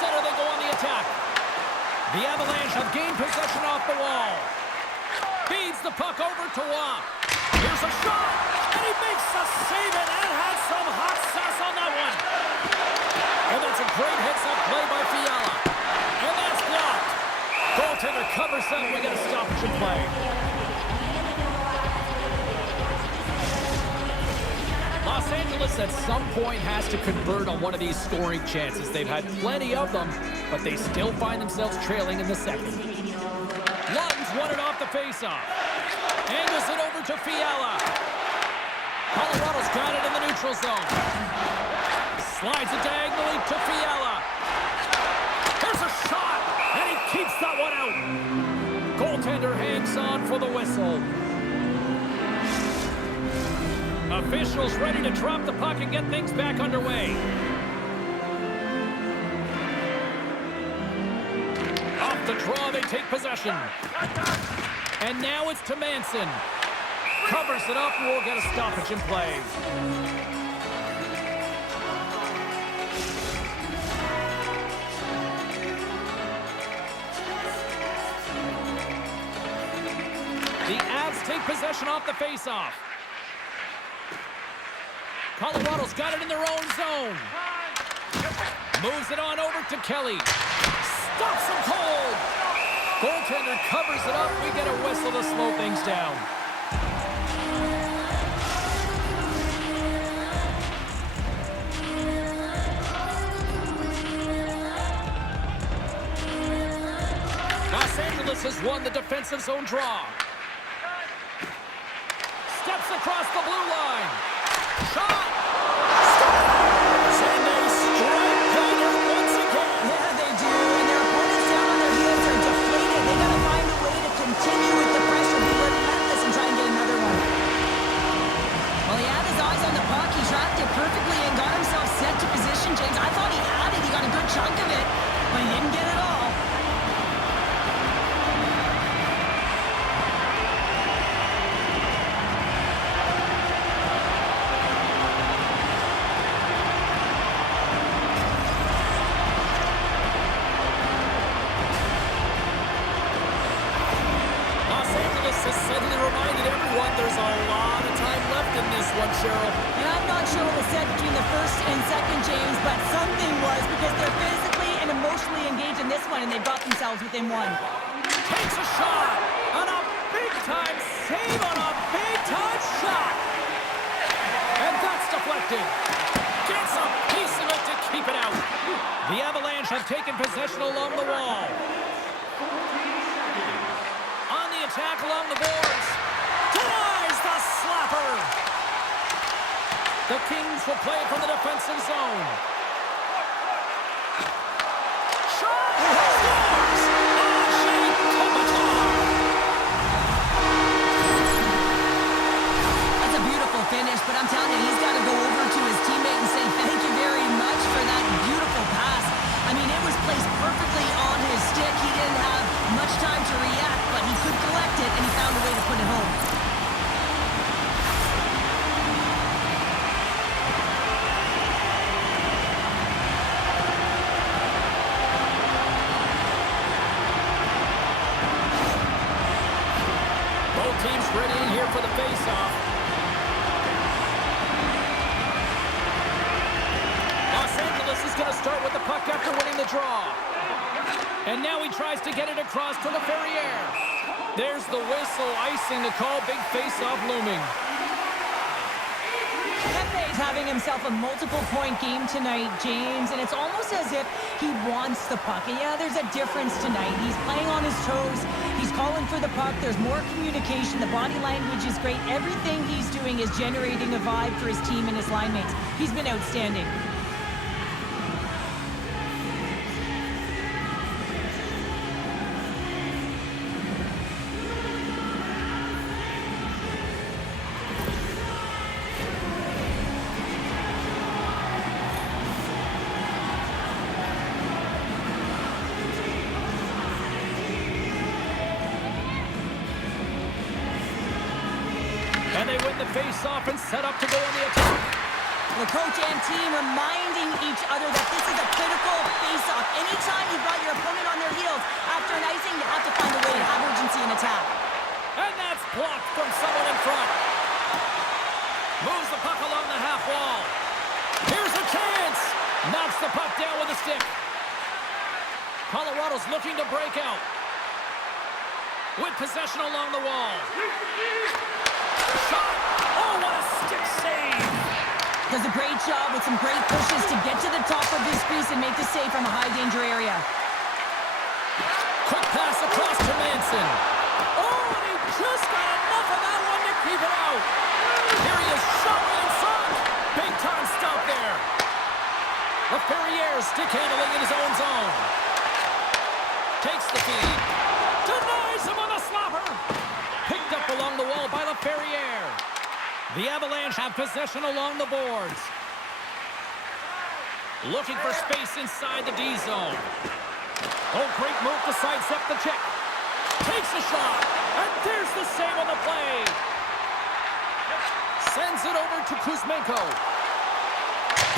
center, they go on the attack. The Avalanche have gained possession off the wall. Feeds the puck over to Watt. Here's a shot, and he makes a save, and that has some hot sauce on that one. And that's a great heads-up play by Fiala. And that's blocked. Goaltender covers that. We got a stoppage in play. Los Angeles at some point has to convert on one of these scoring chances. They've had plenty of them, but they still find themselves trailing in the second. Lutton's won it off the faceoff. Angles it over to Fiala. Colorado's got it in the neutral zone. Slides it diagonally to Fiala. There's a shot, and he keeps that one out. Goaltender hangs on for the whistle. Officials ready to drop the puck and get things back underway. Off the draw, they take possession. And now it's to Manson. Covers it up, and we'll get a stoppage in play. The Avs take possession off the faceoff. Colorado's got it in their own zone. Moves it on over to Kelly. Stops him cold. Goaltender covers it up. We get a whistle to slow things down. Los Angeles has won the defensive zone draw. Steps across the blue line. Shot! Scores! And they strike Calder once again. Yeah, they do. And their opponents down on their heels are deflated. They got to find a way to continue with the pressure, be relentless, and try and get another one. Well, he had his eyes on the puck. He tracked it perfectly and got himself set to position, James. I thought he had it. He got a good chunk of it, but he didn't get it all. And I'm not sure what was said between the first and second, James, but something was, because they're physically and emotionally engaged in this one, and they've got themselves within one. Takes a shot on a big-time save on a big-time shot. And that's deflected. Gets a piece of it to keep it out. The Avalanche have taken possession along the wall. On the attack along the boards. Denies the slapper. The Kings will play it from the defensive zone. Shot! Scores! That's a beautiful finish, but I'm telling you, he's got to go over to his teammate and say thank you very much for that beautiful pass. I mean, it was placed perfectly on his stick. He didn't have much time to react, but he could collect it, and he found a way to put it home. Teams ready in here for the face-off. Los Angeles is going to start with the puck after winning the draw. And now he tries to get it across to LaFerriere. There's the whistle, icing the call, big face-off looming. He's having himself a multiple-point game tonight, James, and it's almost as if he wants the puck. And yeah, there's a difference tonight. He's playing on his toes. He's calling for the puck. There's more communication. The body language is great. Everything he's doing is generating a vibe for his team and his line mates. He's been outstanding. And they win the face-off and set up to go on the attack. The coach and team reminding each other that this is a critical face-off. Anytime you've got your opponent on their heels after an icing, you have to find a way to have urgency in attack. And that's blocked from someone in front. Moves the puck along the half wall. Here's a chance. Knocks the puck down with a stick. Colorado's looking to break out. With possession along the wall. Shot. Oh, what a stick save. Does a great job with some great pushes to get to the top of this crease and make the save from a high-danger area. Quick pass across to Manson. Oh, and he just got enough of that one to keep it out. Here he is, shot right in front. Big time stop there. LaFerriere stick handling in his own zone. Takes the feed. Denies him on the slapper. Picked up along the wall by LaFerriere. The Avalanche have possession along the boards. Looking for space inside the D zone. Oh, great move to sidestep the check. Takes a shot. And there's the save on the play. Sends it over to Kuzmenko.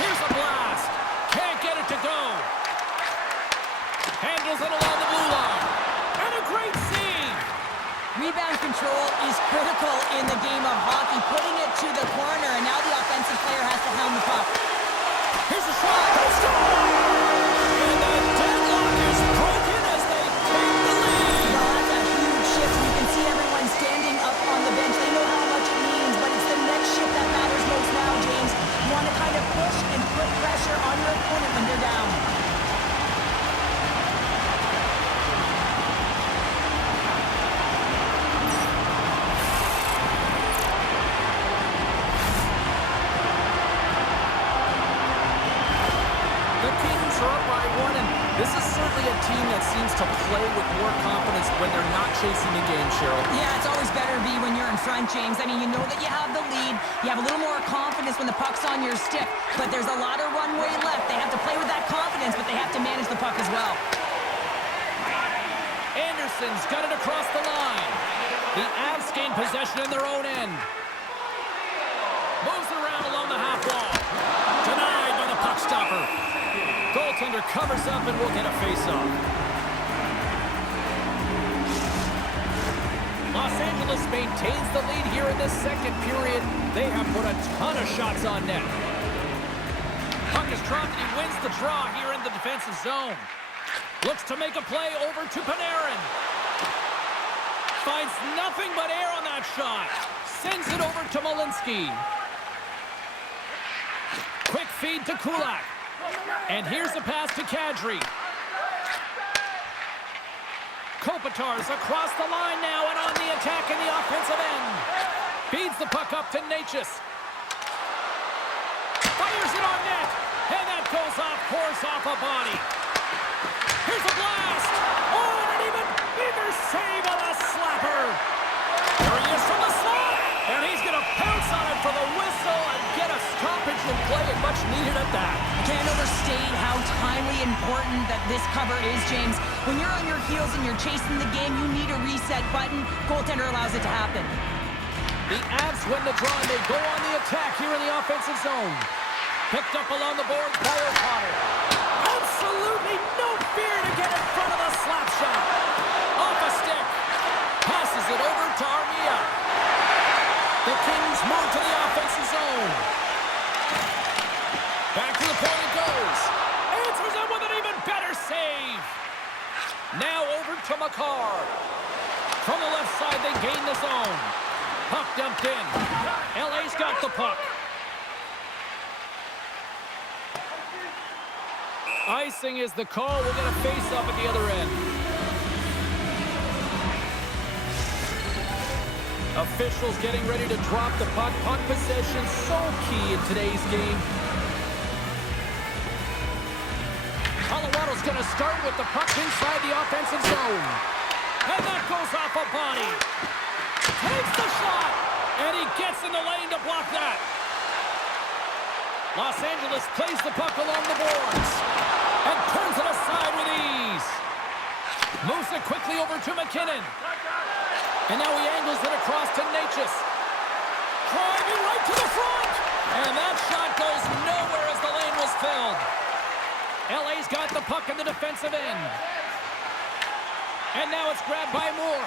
Here's a blast. Can't get it to go. Handles it along the blue line. And a great save. Rebound control is critical in the game of hockey, putting it to the corner, and now the offensive player has to hound the puck. Here's a shot. They score! And the deadlock is broken as they take the lead. Well, that's a huge shift. You can see everyone standing up on the bench. They know how much it means, but it's the next shift that matters most now, James. You want to kind of push and put pressure on your opponent when you're down. This is certainly a team that seems to play with more confidence when they're not chasing the game, Cheryl. Yeah, it's always better to be when you're in front, James. I mean, you know that you have the lead. You have a little more confidence when the puck's on your stick. But there's a lot of runway left. They have to play with that confidence, but they have to manage the puck as well. Anderson's got it across the line. The Avs gain possession in their own end. Moves it around along the half wall. Denied by the puck stopper. Goaltender covers up and will get a face-off. Los Angeles maintains the lead here in this second period. They have put a ton of shots on net. Puck is dropped and he wins the draw here in the defensive zone. Looks to make a play over to Panarin. Finds nothing but air on that shot. Sends it over to Malinsky. Quick feed to Kulak. And here's the pass to Kadri. Kopitar's across the line now and on the attack in the offensive end. Feeds the puck up to Necas. Fires it on net. And that goes off, pours off a body. Here's a blast. Oh, and an even bigger save on the slapper. There he is from the slot. And he's going to pounce on it for the whistle and get a stoppage in play, and much needed at that. Can't overstate how timely important that this cover is, James. When you're on your heels and you're chasing the game, you need a reset button. Goaltender allows it to happen. The Avs win the draw, and they go on the attack here in the offensive zone. Picked up along the boards by O'Connor. Absolutely no fear to get in front of the slap shot. Off a stick. Passes it over to Armia. The Kings move to the offensive zone. Back to the point it goes. Answers it with an even better save. Now over to Makar. From the left side, they gain the zone. Puck dumped in. LA's got the puck. Icing is the call. We'll get a face-off at the other end. Officials getting ready to drop the puck. Puck possession so key in today's game. Colorado's going to start with the puck inside the offensive zone. And that goes off a body. Takes the shot. And he gets in the lane to block that. Los Angeles plays the puck along the boards. And turns it aside with ease. Moves it quickly over to McKinnon. And now he angles it across to Necas. Driving right to the front. And that shot goes nowhere as the lane was filled. LA's got the puck in the defensive end. And now it's grabbed by Moore.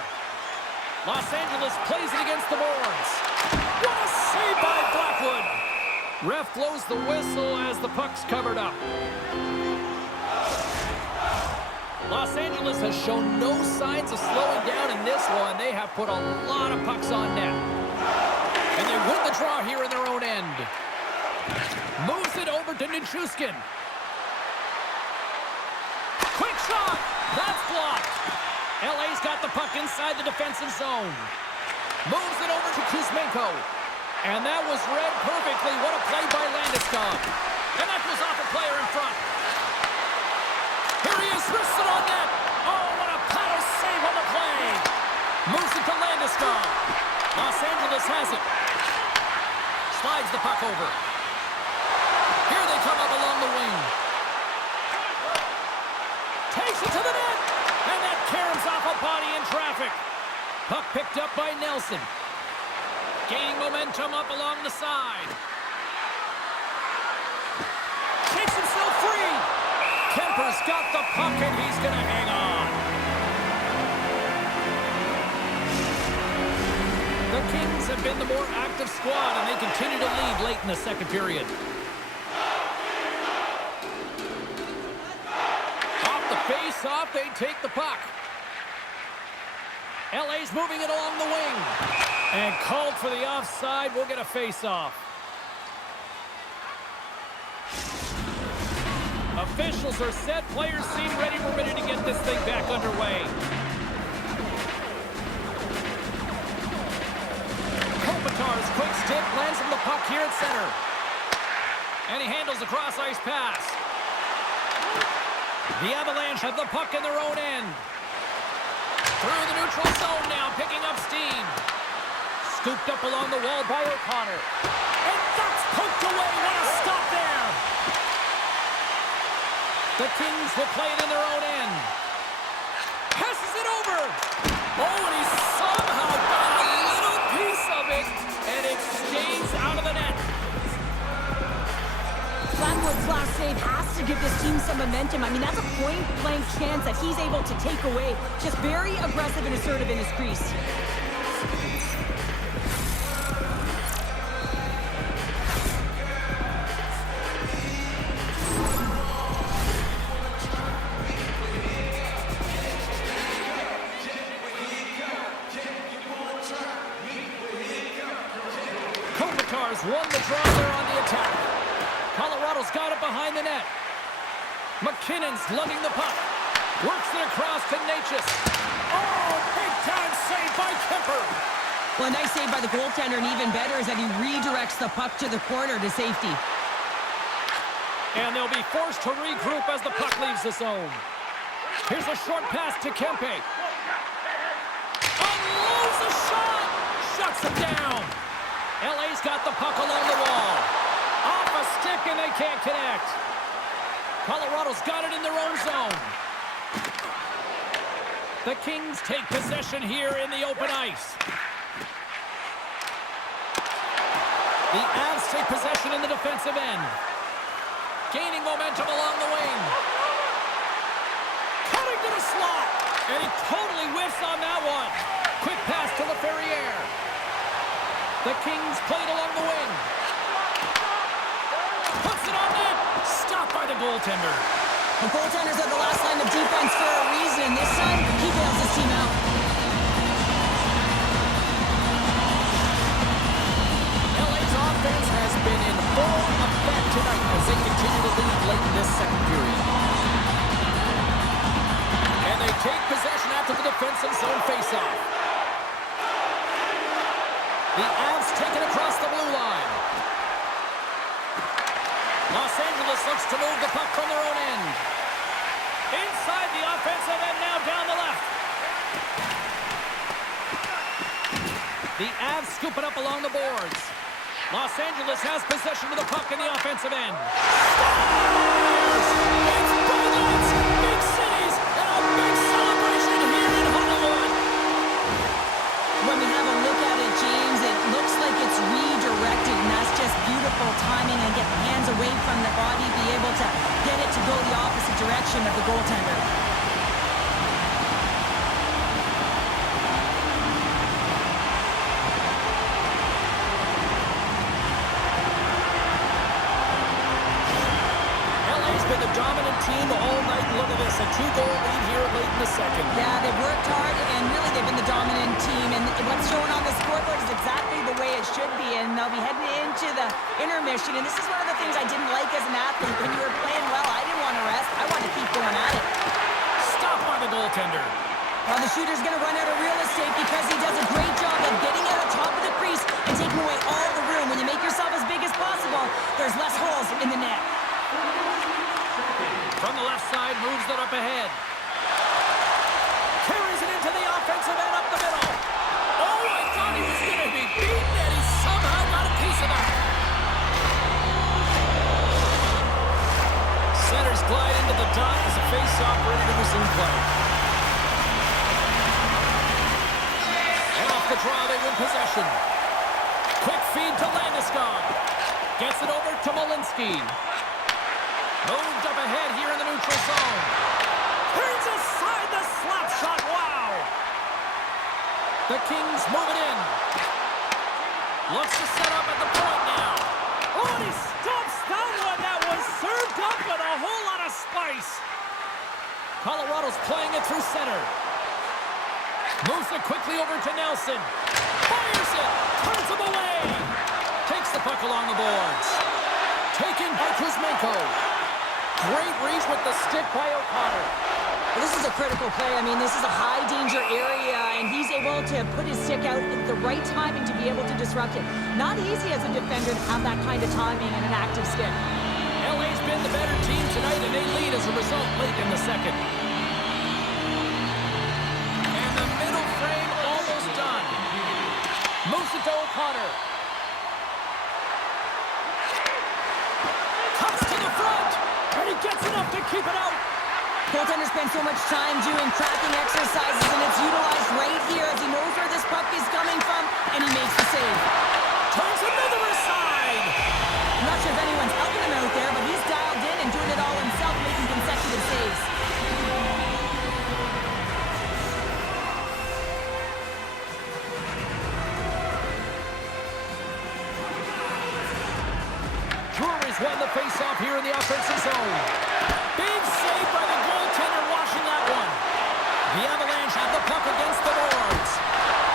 Los Angeles plays it against the boards. What a save by Blackwood. Ref blows the whistle as the puck's covered up. Los Angeles has shown no signs of slowing down in this one. They have put a lot of pucks on net. And they win the draw here in their own end. Moves it over to Nichushkin. Quick shot. That's blocked. LA's got the puck inside the defensive zone. Moves it over to Kuzmenko. And that was read perfectly. What a play by Landeskog. And that goes off a player in front. Here he is, wrists it on net. Oh, what a power save on the play. Moves it to Landeskog. Los Angeles has it. Slides the puck over. Here they come up along the wing. Takes it to the net. And that caroms off a body in traffic. Puck picked up by Nelson. Gaining momentum up along the side. Takes himself free. Kemper's got the puck and he's going to hang on. The Kings have been the more active squad and they continue to lead late in the second period. Off the face-off, they take the puck. LA's moving it along the wing. And called for the offside. We'll get a face-off. Officials are set. Players seem ready. We're ready to get this thing back underway. Kopitar's quick stick lands him the puck here at center. And he handles a cross-ice pass. The Avalanche have the puck in their own end. Through the neutral zone now, picking up steam. Scooped up along the wall by O'Connor. And that's poked away. What a stop there. The Kings will play it in their own end. Passes it over. Oh, and he somehow got a little piece of it. And it stays out of the net. Blackwood's last save has to give this team some momentum. I mean, that's a point-blank chance that he's able to take away. Just very aggressive and assertive in his crease. Kopitar's won the draw there on the attack. Colorado's got it behind the net. McKinnon's lugging the puck. Works it across to Natchez. Oh, big-time save by Kemper. Well, a nice save by the goaltender, and even better is that he redirects the puck to the corner to safety. And they'll be forced to regroup as the puck leaves the zone. Here's a short pass to Kempe. Unloads a shot. Shuts it down. LA's got the puck along the wall. Off a stick and they can't connect. Colorado's got it in their own zone. The Kings take possession here in the open ice. The Avs take possession in the defensive end. Gaining momentum along the wing. Cutting to the slot. And he totally whiffs on that one. Quick pass to Laferriere. The Kings played along the wing. Puts it on net. Stopped by the goaltender. The goaltenders are the last line of defense for a reason. This time, he bails his team out. LA's offense has been in full effect tonight as they continue to lead late in this second period. And they take possession after the defensive zone faceoff. The Avs take it across the blue line. Los Angeles looks to move the puck from their own end. Inside the offensive end, now down the left. The Avs scoop it up along the boards. Los Angeles has possession of the puck in the offensive end. It's Bullets, big cities, and a big celebration here in Hollywood. When we have a look at it, James, it looks like it's 2-goal lead here late in the second. Yeah, they've worked hard, and really they've been the dominant team. And what's shown on the scoreboard is exactly the way it should be. And they'll be heading into the intermission. And this is one of the things I didn't like as an athlete. When you were playing well, I didn't want to rest. I wanted to keep going at it. Stopped by the goaltender. Well, the shooter's going to run out of real estate because he does a great job of getting out on top of the crease and taking away all the room. When you make yourself as big as possible, there's less holes in the net. From the left side, moves it up ahead. Carries it into the offensive end up the middle. Oh, I thought he was going to be beaten, and he somehow got a piece of that. Centers glide into the dot as a face-off ready to resume play. And off the draw, they win possession. Quick feed to Landeskog. Gets it over to Malinsky. Moved up ahead here in the neutral zone. Turns aside the slap shot. Wow! The Kings move it in. Looks to set up at the point now. Oh, and he stops that one. That was served up with a whole lot of spice. Colorado's playing it through center. Moves it quickly over to Nelson. Fires it. Turns him away. Takes the puck along the boards. Taken by Kuzmenko. Great reach with the stick by O'Connor. Well, this is a critical play. I mean, this is a high-danger area, and he's able to put his stick out at the right timing to be able to disrupt it. Not easy as a defender to have that kind of timing and an active stick. LA's been the better team tonight, and they lead as a result late in the second. And the middle frame almost done. Moves it to O'Connor. Cuts to the front, and he gets enough to keep it out. Goaltender spends so much time doing cracking exercises, and it's utilized right here as he knows where this puck is coming from, and he makes the save. Turns another aside. I'm not sure if anyone's helping him out there, but he's dialed in and doing it all himself, making consecutive saves. Breweries won the face-off here in the offensive zone. Big save by the goaltender washing that one. The Avalanche have the puck against the boards.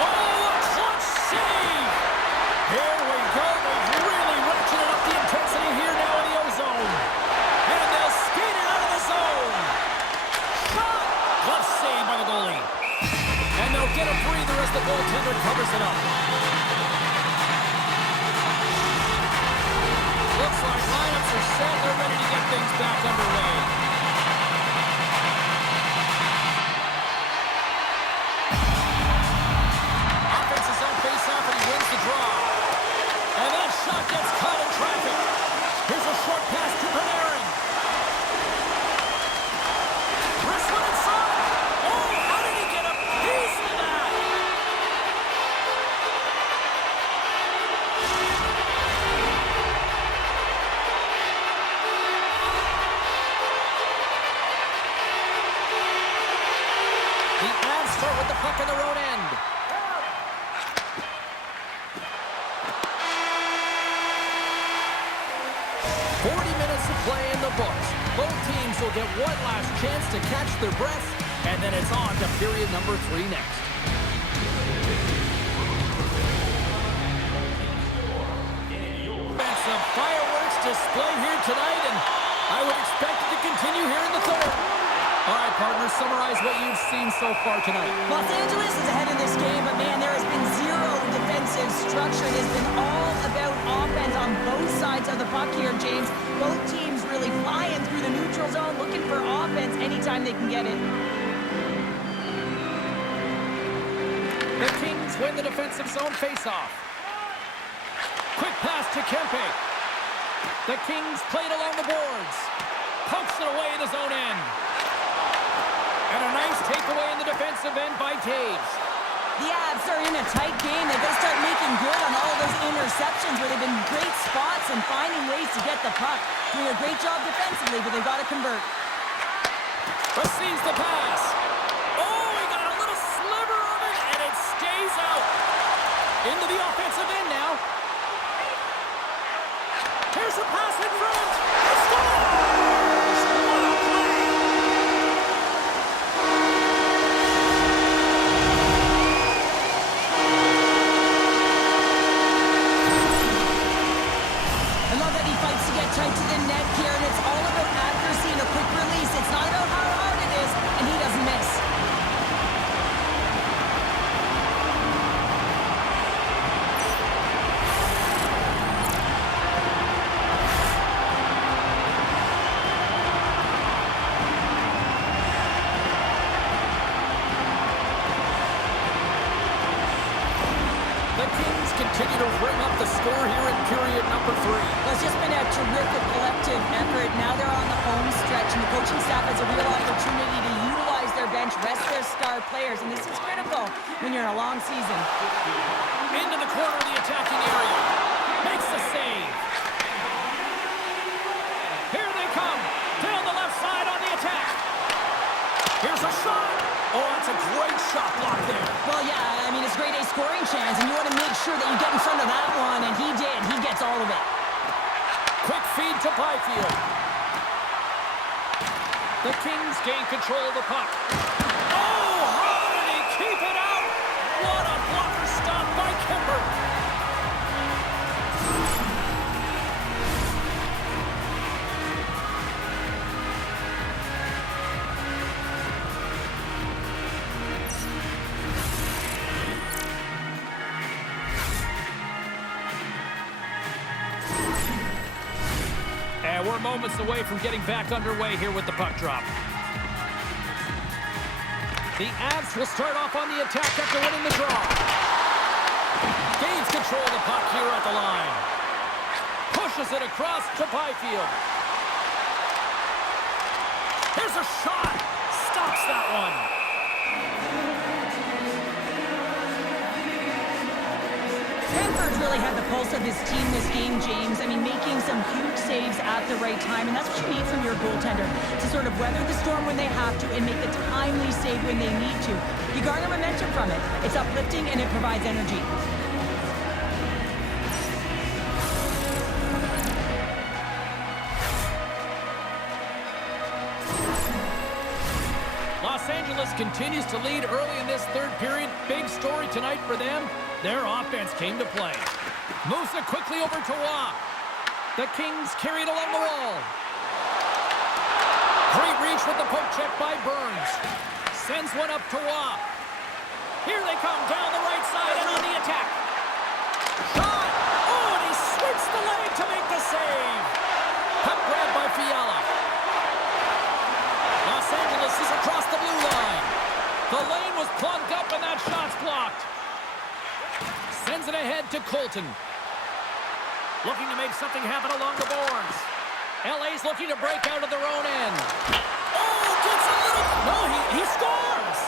Oh, a clutch save! Here we go. They've really ratcheted up the intensity here now in the O-zone. And they'll skate it out of the zone. Shot! Glove save by the goalie. And they'll get a breather as the goaltender covers it up. Looks like lineups are set. They're ready to get things back underway. Offense is on face-off, and he wins the draw. And that shot gets caught in traffic. Here's a short pass to Panarin. Press one inside. Oh, how did he get a piece of that? The Avs start with the puck in their own end. Play in the books. Both teams will get one last chance to catch their breath, and then it's on to period number 3 next. Some fireworks display here tonight, and I would expect it to continue here in the third. All right, partners, summarize what you've seen so far tonight. Los Angeles is ahead in this game, but man, there has been zero defensive structure. It has been all about offense on both sides of the puck here, James. Both teams really flying through the neutral zone, looking for offense anytime they can get it. The Kings win the defensive zone faceoff. Quick pass to Kempe. The Kings played along the boards. Pumps it away in his own end. And a nice takeaway in the defensive end by Taves. The Avs are in a tight game. They've got to start making good on all those interceptions where they've been great spots and finding ways to get the puck. Doing a great job defensively, but they've got to convert. Receives the pass. Oh, he got a little sliver of it, and it stays out. Into the offensive end now. Here's a pass in front. He scores! What a play! continue to ring up the score here in period number 3. Well, it's just been a terrific collective effort. Now they're on the home stretch, and the coaching staff has a real opportunity to utilize their bench, rest their star players, and this is critical when you're in a long season. Into the corner of the attacking area. Makes the save. Here they come. Down the left side on the attack. Here's a shot. Oh, that's a great shot block there. Well, yeah, I mean, it's grade A scoring chance, and you want to make sure that you get in front of that one, and he did. He gets all of it. Quick feed to Byfield. The Kings gain control of the puck. Oh, how did he keep it out? What a blocker stop by Kemper. And we're moments away from getting back underway here with the puck drop. The Avs will start off on the attack after winning the draw. Gains control of the puck here at the line. Pushes it across to Byfield. Here's a shot. Stops that one. Hanford's really had the pulse of his team this game, James. I mean, making some huge saves at the right time, and that's what you need from your goaltender, to sort of weather the storm when they have to and make the timely save when they need to. You garner momentum from it. It's uplifting, and it provides energy. Los Angeles continues to lead early in this third period. Big story tonight for them. Their offense came to play. Moves it quickly over to Waugh. The Kings carried along the wall. Great reach with the poke check by Burns. Sends one up to Waugh. Here they come down the right side and on the attack. Shot! Oh, and he sweeps the leg to make the save. Puck grab by Fiala. Los Angeles is across the blue line. The lane was plugged up and that shot's blocked. Sends it ahead to Colton. Looking to make something happen along the boards. LA's looking to break out of their own end. Oh, gets a little... No, he scores!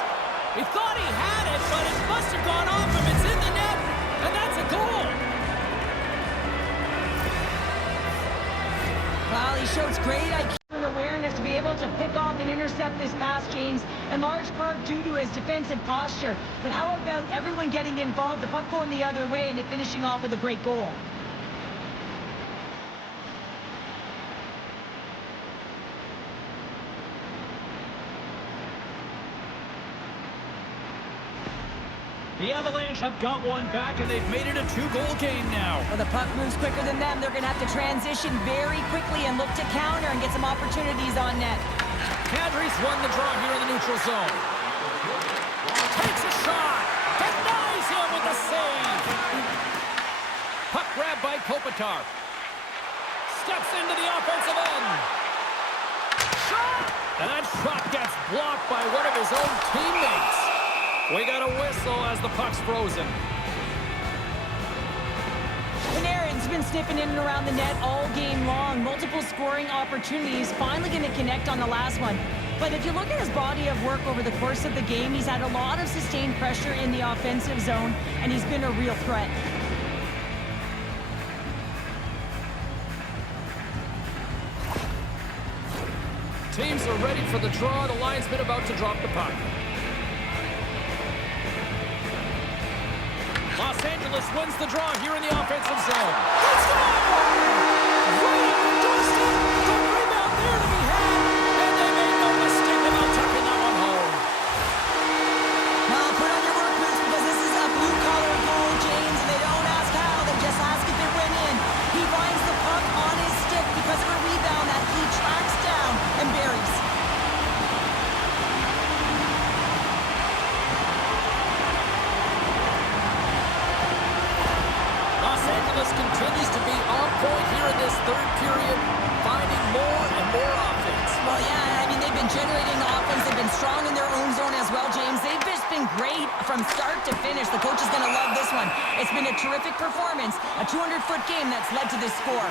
He thought he had it, but it must have gone off him. It's in the net, and that's a goal. Well, he shows great IQ and awareness to be able to pick off and intercept this pass, James, in large part due to his defensive posture. But how about everyone getting involved, the puck going the other way, and it finishing off with a great goal? The Avalanche have got one back, and they've made it a 2-goal game now. Well, the puck moves quicker than them. They're going to have to transition very quickly and look to counter and get some opportunities on net. Kadri's won the draw here in the neutral zone. Takes a shot. Denies him with the save. Puck grab by Kopitar. Steps into the offensive end. Shot! And that shot gets blocked by one of his own teammates. We got a whistle as the puck's frozen. Panarin's been sniffing in and around the net all game long. Multiple scoring opportunities. Finally going to connect on the last one. But if you look at his body of work over the course of the game, he's had a lot of sustained pressure in the offensive zone, and he's been a real threat. Teams are ready for the draw. The linesman about to drop the puck. Los Angeles wins the draw here in the offensive zone. Let's go! Right on the doorstep. The rebound there to be had. And they made no mistake about tucking that one home. Now put on your work boots because this is a blue-collar goal, James, and they don't ask how. They just ask if it went in. He finds the puck on his stick because of a rebound that he tracks down and buries. Continues to be on point here in this third period, finding more and more offense. Well, yeah, I mean, they've been generating offense. They've been strong in their own zone as well, James. They've just been great from start to finish. The coach is going to love this one. It's been a terrific performance, a 200-foot game that's led to this score.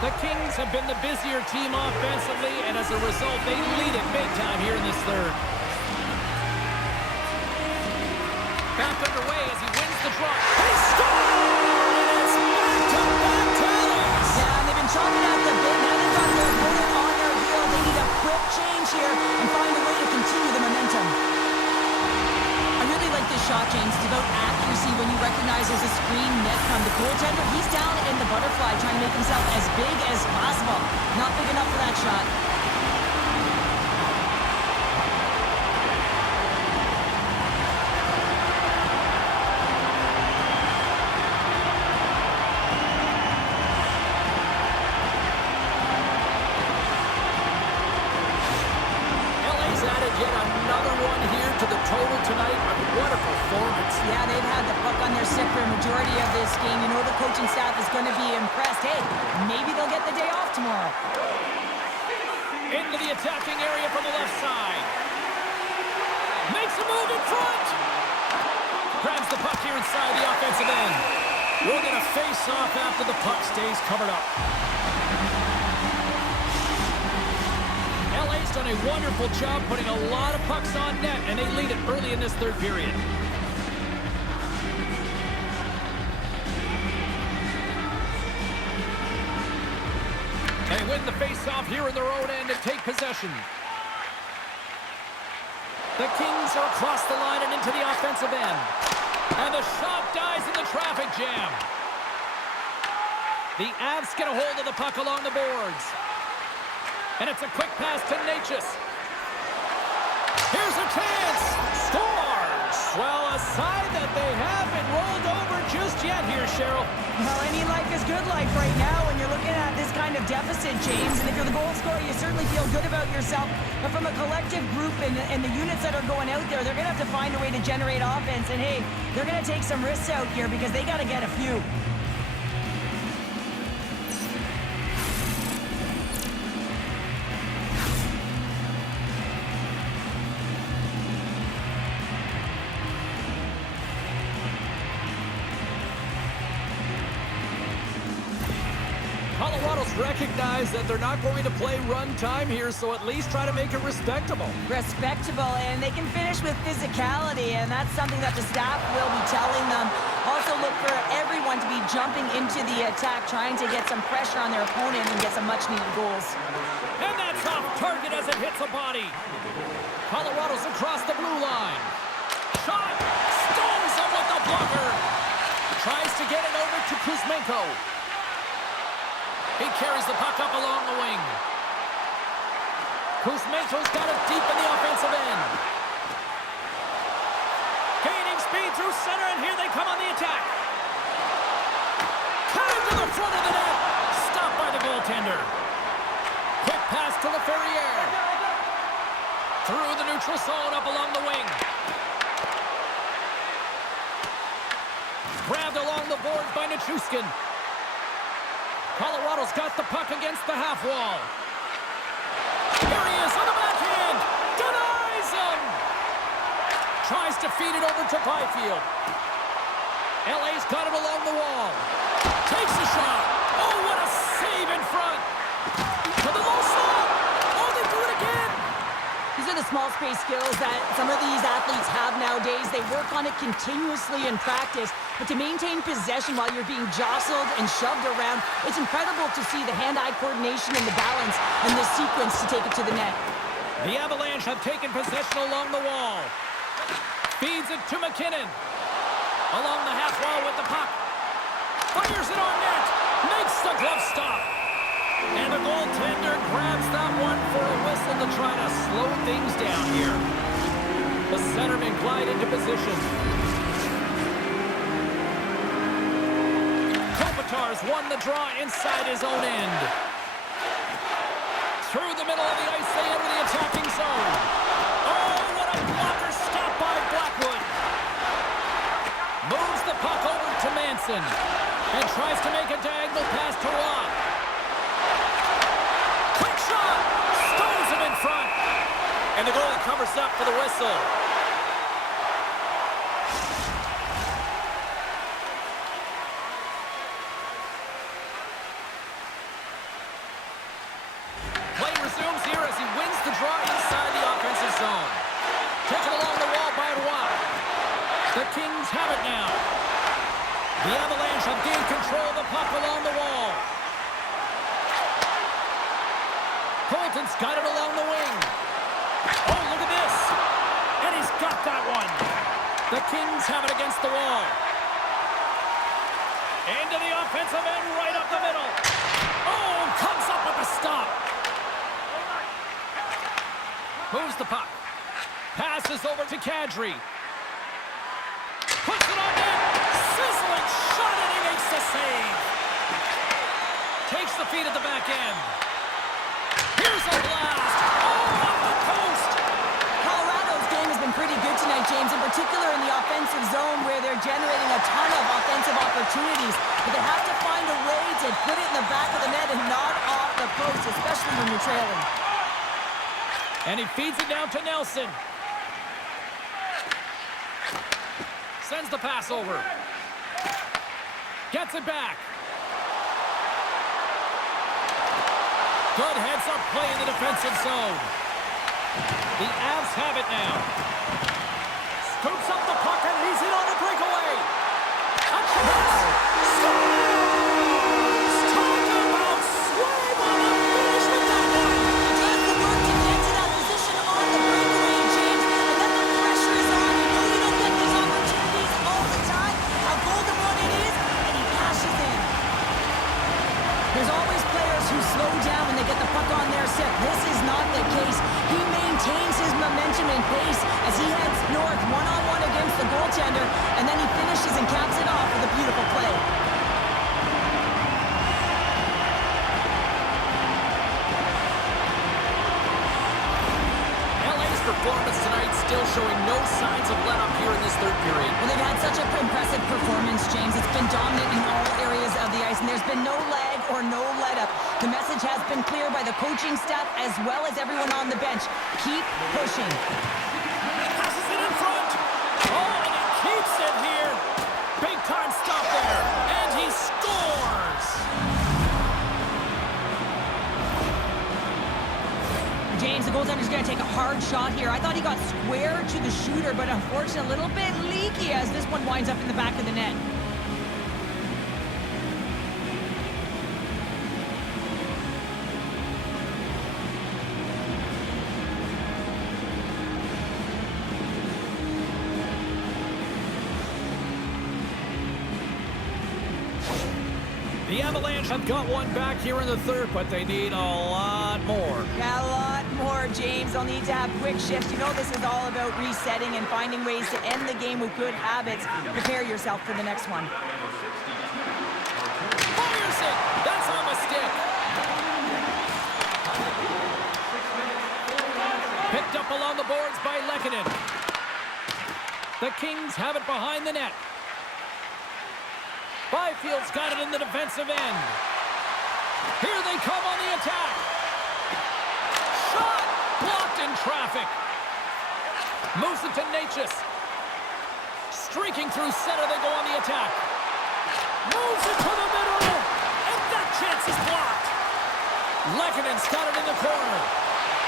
The Kings have been the busier team offensively, and as a result, they lead it big time here in this third. Back underway as he wins the draw. He scores! It's back-to-back titles! Yeah, and they've been chopping at the bit. Now they've got their opponent on their heel. They need a quick change here and find a way to continue the momentum. I really like this shot, James. It's about accuracy when you recognize there's a screen net from the goaltender. He's down in the butterfly trying to make himself as big as possible. Not big enough for that shot. LA's added yet another one here to the total tonight. I mean, what a performance. Yeah, they've had the puck on their stick for a majority of this game. You know the coaching staff is going to be impressed. Hey, maybe they'll get the day off tomorrow. Into the attacking area from the left side. Makes a move in front. Grabs the puck here inside the offensive end. We're going to face off after the puck stays covered up. LA's done a wonderful job putting a lot of pucks on net, and they lead it early in this third period. They win the face-off here in their own end and take possession. The Kings are across the line and into the offensive end. And the shot dies in the traffic jam. The Avs get a hold of the puck along the boards. And it's a quick pass to Natchez. Here's a chance. Scores! Well, a sign that they haven't rolled over just yet here, Cheryl. Well, any life is good life right now when you're looking at this kind of deficit, James. And if you're the goal scorer, you certainly feel good about yourself. But from a collective group and the units that are going out there, they're going to have to find a way to generate offense. And, hey, they're going to take some risks out here because they got to get a few. Colorado's recognized that they're not going to play run time here, so at least try to make it respectable. Respectable, and they can finish with physicality, and that's something that the staff will be telling them. Also look for everyone to be jumping into the attack, trying to get some pressure on their opponent and get some much-needed goals. And that's off target as it hits a body. Colorado's across the blue line. Shot! Stones him with the blocker. Tries to get it over to Kuzmenko. He carries the puck up along the wing. Kuzmenko's got it deep in the offensive end. Gaining speed through center, and here they come on the attack. Cut into the front of the net. Stopped by the goaltender. Quick pass to Laferriere. Through the neutral zone, up along the wing. Grabbed along the boards by Nichushkin. Colorado's got the puck against the half wall. Here he is on the backhand. Denies him. Tries to feed it over to Byfield. LA's got it along the wall. Takes a shot. Oh, what a save in front. To the low slot. Oh, they do it again. These are the small space skills that some of these athletes have nowadays. They work on it continuously in practice. But to maintain possession while you're being jostled and shoved around, it's incredible to see the hand-eye coordination and the balance and the sequence to take it to the net. The Avalanche have taken possession along the wall. Feeds it to McKinnon. Along the half wall with the puck. Fires it on net. Makes the glove stop. And the goaltender grabs that one for a whistle to try to slow things down here. The centerman glide into position. Kopitar's won the draw inside his own end. Through the middle of the ice, they enter the attacking zone. Oh, what a blocker stop by Blackwood. Moves the puck over to Manson. And tries to make a diagonal pass to Rock. Quick shot! Stones him in front. And the goalie covers up for the whistle. Kings have it against the wall. Into the offensive end, right up the middle. Oh, comes up with the stop. Moves the puck. Passes over to Kadri. Puts it on net. Sizzling shot, and he makes the save. Takes the feed at the back end. Here's a blast. Oh, off the coast. Colorado's game has been pretty good tonight, James, in particular in the offensive zone where they're generating a ton of offensive opportunities. But they have to find a way to put it in the back of the net and not off the post, especially when you're trailing. And he feeds it down to Nelson. Sends the pass over. Gets it back. Good heads-up play in the defensive zone. The Avs have it now. Scoops up the puck, and he's in on the breakaway. A chance! Scores! Talk about swag on the finish with that one! He does the work to get to that position on the breakaway, James, and then the pressure is on. You know you don't get these opportunities all the time. How golden one it is, and he cashes in. There's always players who slow down when they get the puck on their stick. This is not the case. He maintains his momentum and pace as he heads north one-on-one against the goaltender, and then he finishes and caps it off with a beautiful play. LA's performance tonight still showing no signs of let-up here in this third period. Well, they've had such an impressive performance, James. It's been dominant in all areas of the ice, and there's been no lag or no let-up. The message has been clear by the coaching staff as well as everyone on the bench. Keep pushing. Passes it in front. Oh, and he keeps it here. Big-time stop there. And he scores. James, the goaltender's going to take a hard shot here. I thought he got square to the shooter, but unfortunately a little bit leaky as this one winds up in the back of the net. The Avalanche have got one back here in the third, but they need a lot more. Yeah, a lot more, James. They'll need to have quick shifts. You know this is all about resetting and finding ways to end the game with good habits. Prepare yourself for the next one. Fires it! That's on the stick. Picked up along the boards by Lehkonen. The Kings have it behind the net. Byfield's got it in the defensive end. Here they come on the attack. Shot! Blocked in traffic. Moves it to Natchez. Streaking through center, they go on the attack. Moves it to the middle. And that chance is blocked. Lehkonen's got it in the corner.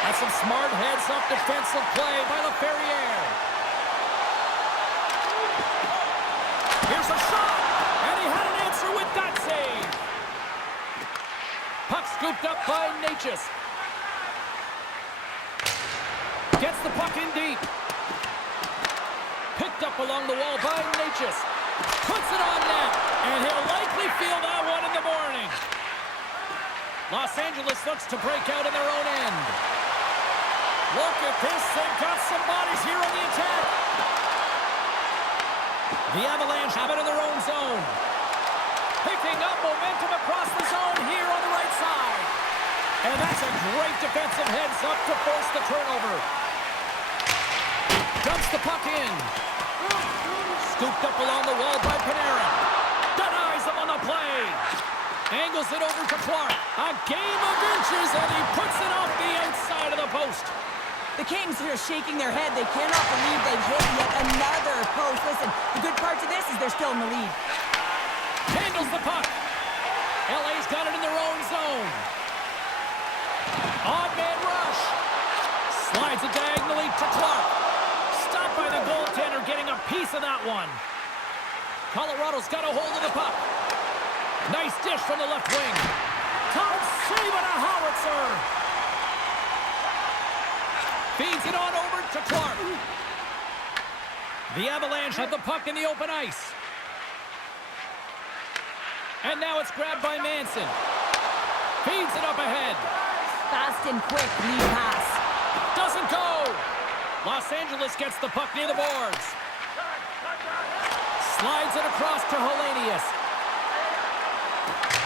That's some smart heads-up defensive play by LaFerriere. Here's a shot. And he had an answer with that save. Puck scooped up by Natchez. Gets the puck in deep. Picked up along the wall by Natchez. Puts it on net. And he'll likely feel that one in the morning. Los Angeles looks to break out in their own end. Look at this. They've got some bodies here on the attack. The Avalanche have it in their own zone. Picking up momentum across the zone here on the right side. And that's a great defensive heads-up to force the turnover. Dumps the puck in. Scooped up along the wall by Panarin. Denies him on the play. Angles it over to Clark. A game of inches, and he puts it off the outside of the post. The Kings are shaking their head. They cannot believe they've hit yet another post. Listen, the good part to this is they're still in the lead. Handles the puck. LA's got it in their own zone. Odd man rush. Slides it diagonally to Clark. Stopped by the goaltender, getting a piece of that one. Colorado's got a hold of the puck. Nice dish from the left wing. Top save and a howitzer. Feeds it on over to Clark. The Avalanche have the puck in the open ice. And now it's grabbed by Manson. Feeds it up ahead. Fast and quick lead pass. Doesn't go. Los Angeles gets the puck near the boards. Slides it across to Hellenius.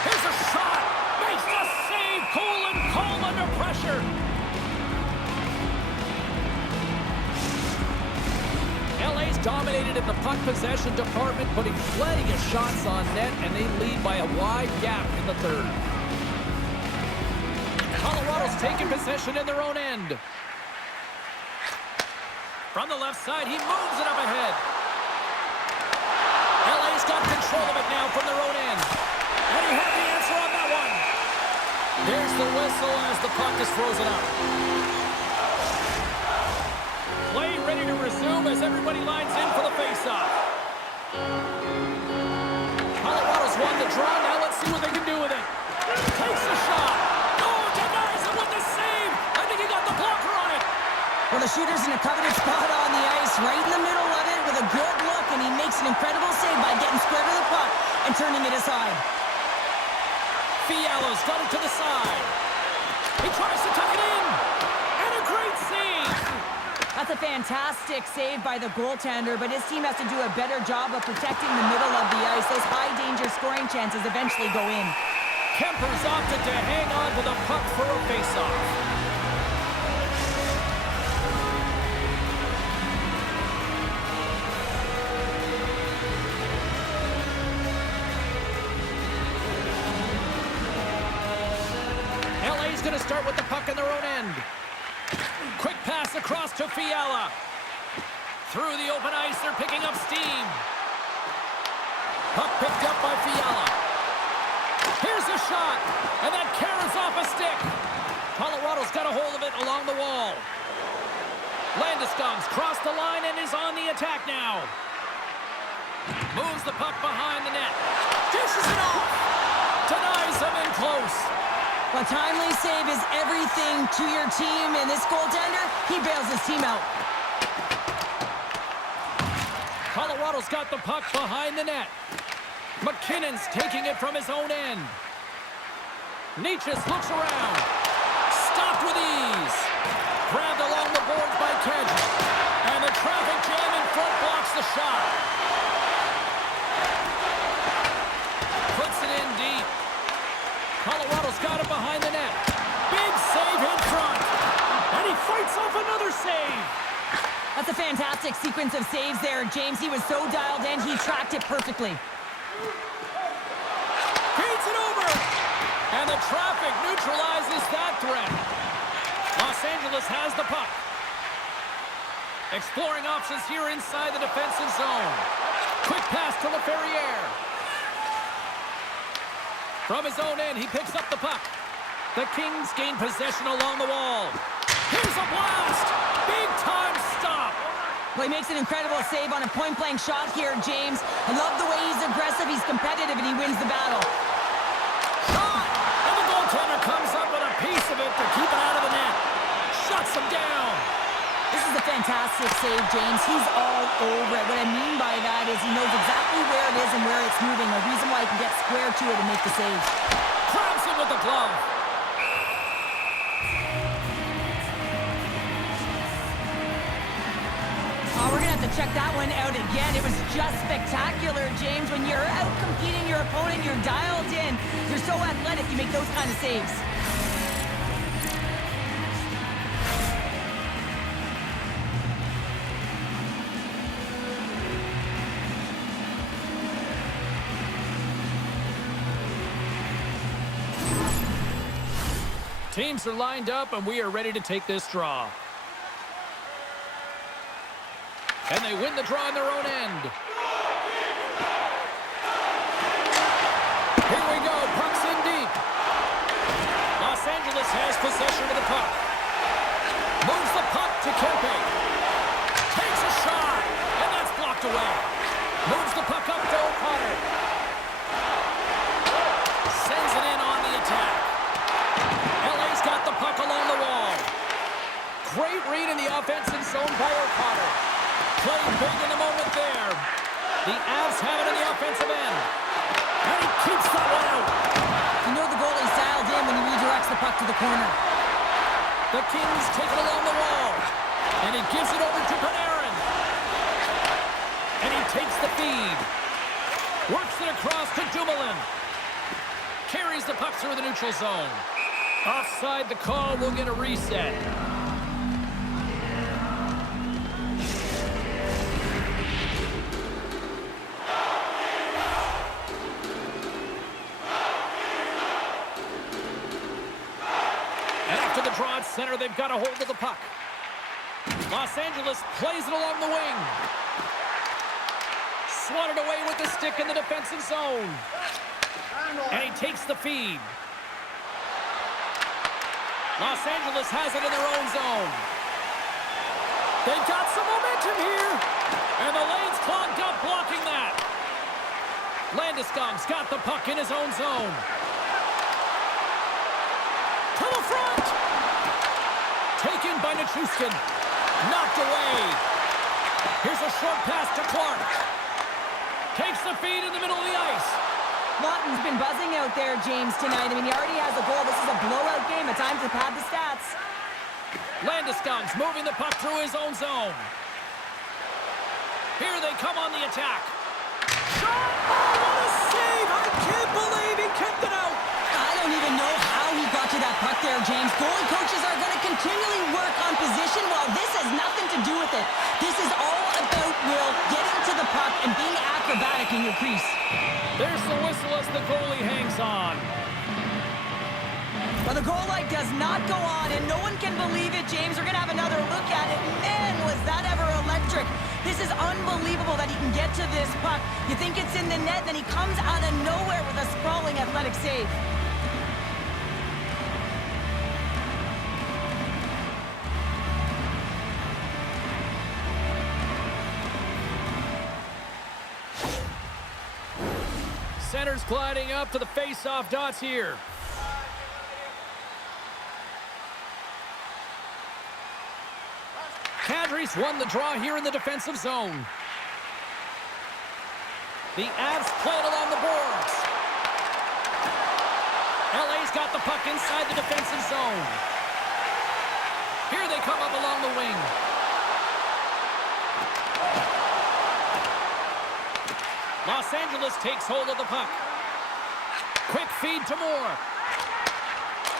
Here's a shot. Makes the save. Cool and calm under pressure. LA's dominated in the puck possession department, putting plenty of shots on net, and they lead by a wide gap in the third. Colorado's taking possession in their own end. From the left side, he moves it up ahead. LA's got control of it now from their own end. And he had the answer on that one. There's the whistle as the puck is frozen up. Play ready to resume as everybody lines in for the faceoff. Colorado's won the draw. Now let's see what they can do with it. Takes a shot. Oh, denies him with the save. I think he got the blocker on it. Well, the shooter's in a coveted spot on the ice, right in the middle of it with a good look, and he makes an incredible save by getting square to the puck and turning it aside. Fiala's got it to the side. He tries to tuck it in. And a great save. That's a fantastic save by the goaltender, but his team has to do a better job of protecting the middle of the ice. Those high-danger scoring chances eventually go in. Kemper's opted to hang on to the puck for a faceoff. LA's going to start with the puck in their own end. Quick pass across to Fiala. Through the open ice, they're picking up steam. Puck picked up by Fiala. Here's a shot, and that carries off a stick. Colorado's got a hold of it along the wall. Landeskog's crossed the line and is on the attack now. Moves the puck behind the net. Dishes it off. Denies him in close. A timely save is everything to your team, and this goaltender, he bails his team out. Colorado's got the puck behind the net. McKinnon's taking it from his own end. Nietzsche looks around. Stopped with ease. Grabbed along the boards by Kedge. And the traffic jam in front blocks the shot. Puts it in deep. Colorado's got it behind the net. Big save in front. And he fights off another save. That's a fantastic sequence of saves there, James. He was so dialed in, he tracked it perfectly. Feeds it over. And the traffic neutralizes that threat. Los Angeles has the puck. Exploring options here inside the defensive zone. Quick pass to LaFerriere. From his own end, he picks up the puck. The Kings gain possession along the wall. Here's a blast! Big-time stop! Well, he makes an incredible save on a point-blank shot here, James. I love the way he's aggressive, he's competitive, and he wins the battle. Shot! And the goaltender comes up with a piece of it to keep it out of the net. Shuts him down. This is a fantastic save, James. He's all over it. What I mean by that is he knows exactly where it is and where it's moving. A reason why he can get square to it and make the save. Grabs him with the glove. Oh, we're going to have to check that one out again. It was just spectacular, James. When you're out competing your opponent, you're dialed in. You're so athletic, you make those kind of saves. Teams are lined up, and we are ready to take this draw. And they win the draw in their own end. Here we go. Puck's in deep. Los Angeles has possession of the puck. Moves the puck to Kempe. Takes a shot, and that's blocked away. Moves the puck up to O'Connor. Sends it in on the attack. LA's got the puck along the wall. Great read in the offensive zone by O'Connor. Played big in the moment there. The Avs have it in the offensive end. And he keeps that one out. You know the goalie's dialed in when he redirects the puck to the corner. The Kings take it along the wall. And he gives it over to Panarin. And he takes the feed. Works it across to Dumoulin. Carries the puck through the neutral zone. Offside the call, will get a reset. And after the draw at center, they've got a hold of the puck. Los Angeles plays it along the wing. Swatted away with the stick in the defensive zone. And he takes the feed. Los Angeles has it in their own zone. They've got some momentum here. And the lane's clogged up blocking that. Landeskog's got the puck in his own zone. To the front. Taken by Nichushkin. Knocked away. Here's a short pass to Clark. Takes the feed in the middle of the ice. Lawton's been buzzing out there, James, tonight. I mean, he already has a goal. This is a blowout game. It's time to pad the stats. Landeskog's moving the puck through his own zone. Here they come on the attack. Shot! Oh, what a save! I can't believe he kept it out! I don't even know how he got to that puck there, James. Goalie coaches are going to continually work on position. Well, this has nothing to do with it. This is all about, Will, getting to the puck and being acrobatic in your crease. There's the whistle as the goalie hangs on. Well, the goal light does not go on, and no one can believe it, James. We're going to have another look at it. Man, was that ever electric. This is unbelievable that he can get to this puck. You think it's in the net, then he comes out of nowhere with a sprawling athletic save. Center's gliding up to the face-off dots here. Kadri's won the draw here in the defensive zone. The Avs play it along the boards. LA's got the puck inside the defensive zone. Here they come up along the wing. Los Angeles takes hold of the puck. Quick feed to Moore.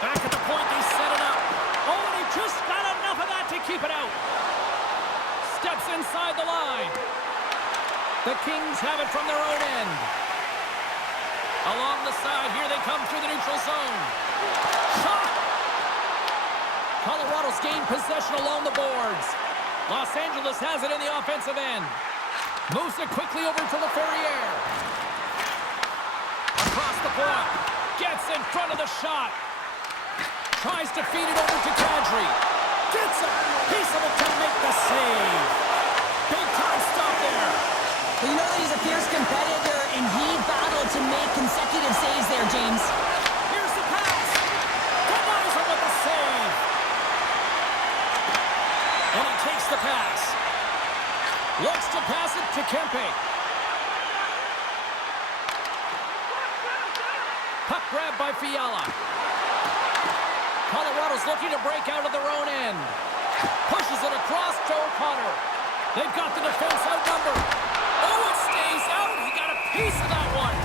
Back at the point, they set it up. Oh, and he just got enough of that to keep it out. Steps inside the line. The Kings have it from their own end. Along the side, here they come through the neutral zone. Shot! Colorado's gained possession along the boards. Los Angeles has it in the offensive end. Moves it quickly over to Laferriere. Across the point. Gets in front of the shot. Tries to feed it over to Kadri. Gets a piece of it to make the save. Big time stop there. Well, you know that he's a fierce competitor, and he battled to make consecutive saves there, James. Here's the pass. Denies him with the save. And he takes the pass. Looks to pass it to Kempe. Puck grab by Fiala. Colorado's looking to break out of their own end. Pushes it across to O'Connor. They've got the defense outnumbered. Oh, it stays out. He got a piece of that one.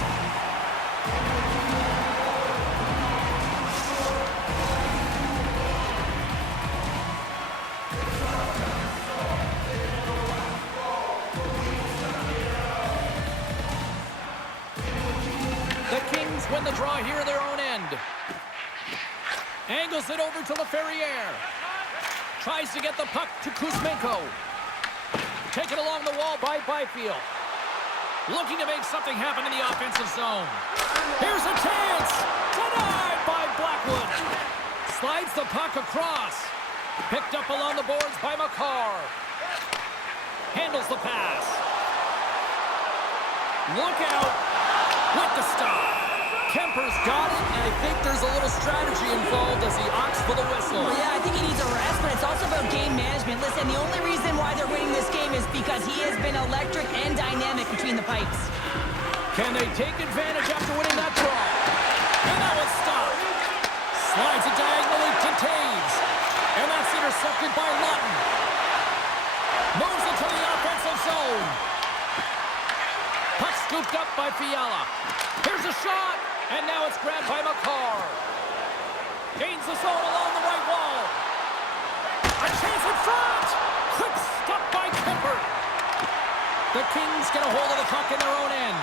The Kings win the draw here in their own end. Angles it over to Laferriere. Tries to get the puck to Kuzmenko. Taken along the wall by Byfield. Looking to make something happen in the offensive zone. Here's a chance. Denied by Blackwood. Slides the puck across. Picked up along the boards by McCarr. Handles the pass. Look out. With the stop. Kemper's got it, and I think there's a little strategy involved as he opts for the whistle. Well, yeah, I think he needs a rest, but it's also about game management. Listen, the only reason why they're winning this game is because he has been electric and dynamic between the pipes. Can they take advantage after winning that draw? And that was stopped. Slides it diagonally to Taves. And that's intercepted by Lawton. Moves into the offensive zone. Puck scooped up by Fiala. Here's a shot. And now it's grabbed by McCarr. Gains the zone along the right wall. A chance in front. Quick stop by Kemper. The Kings get a hold of the puck in their own end.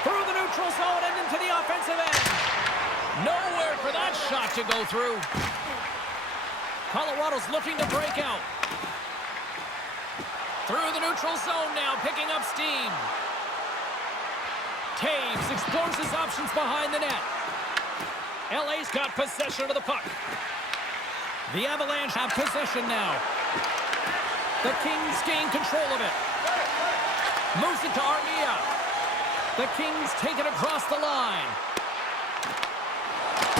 Through the neutral zone and into the offensive end. Nowhere for that shot to go through. Colorado's looking to break out. Through the neutral zone now, picking up steam. Taves explores his options behind the net. LA's got possession of the puck. The Avalanche have possession now. The Kings gain control of it. Moves it to Armia. The Kings take it across the line.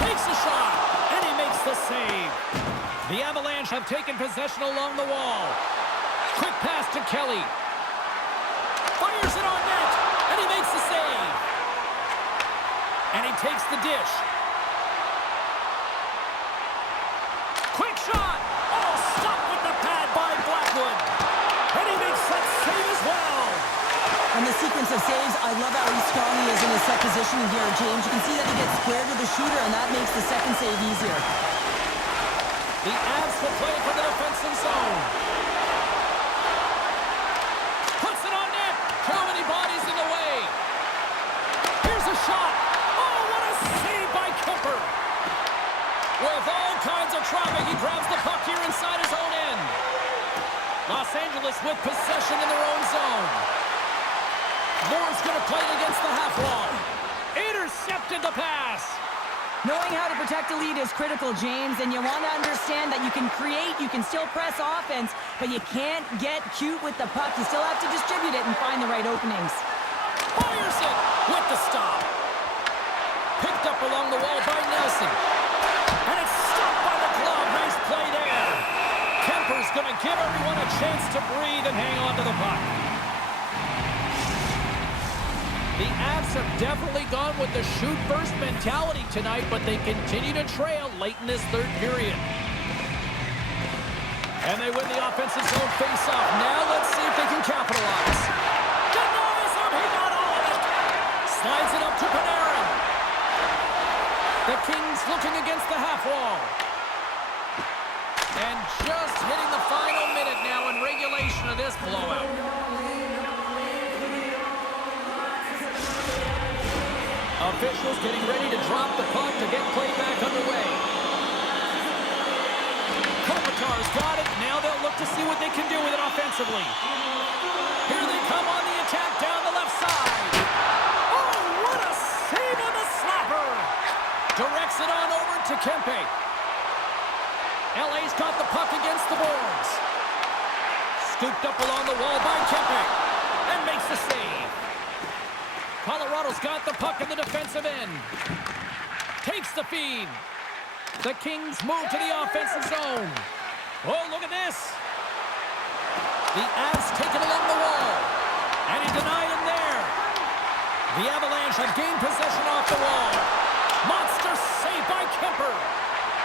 Takes a shot, and he makes the save. The Avalanche have taken possession along the wall. Quick pass to Kelly. Fires it on net, and he makes the save. And he takes the dish. Quick shot. Oh, stopped with the pad by Blackwood. And he makes that save as well. And the sequence of saves, I love how strong he is in his set positioning here, James. You can see that he gets squared with the shooter, and that makes the second save easier. The Avs will play for the defensive zone. Puts it on net. Too many bodies in the way. Here's a shot. Oh, what a save by Kemper. With all kinds of traffic, he grabs the puck here inside his own end. Los Angeles with possession in their own zone. Moore's going to play it against the half wall. Intercepted the pass. Knowing how to protect a lead is critical, James, and you want to understand that you can create, you can still press offense, but you can't get cute with the puck. You still have to distribute it and find the right openings. Fires it with the stop. Picked up along the wall by Nelson. And it's stopped by the glove. Nice play there. Kemper's going to give everyone a chance to breathe and hang on to the puck. The Avs have definitely gone with the shoot-first mentality tonight, but they continue to trail late in this third period. And they win the offensive zone face-off. Now let's see if they can capitalize. Denies him. He got all of it. Slides it up to Panarin. The Kings looking against the half wall. And just hitting the final minute now in regulation of this blowout. Officials getting ready to drop the puck to get play back underway. Kopitar's got it. Now they'll look to see what they can do with it offensively. Here they come on the attack down the left side. Oh, what a save on the slapper. Directs it on over to Kempe. LA's got the puck against the boards. Scooped up along the wall by Kempe. And makes the save. Colorado's got the puck in the defensive end. Takes the feed. The Kings move to the offensive zone. Oh, look at this. The Avs take it along the wall. And he denied him there. The Avalanche have gained possession off the wall. Monster save by Kemper.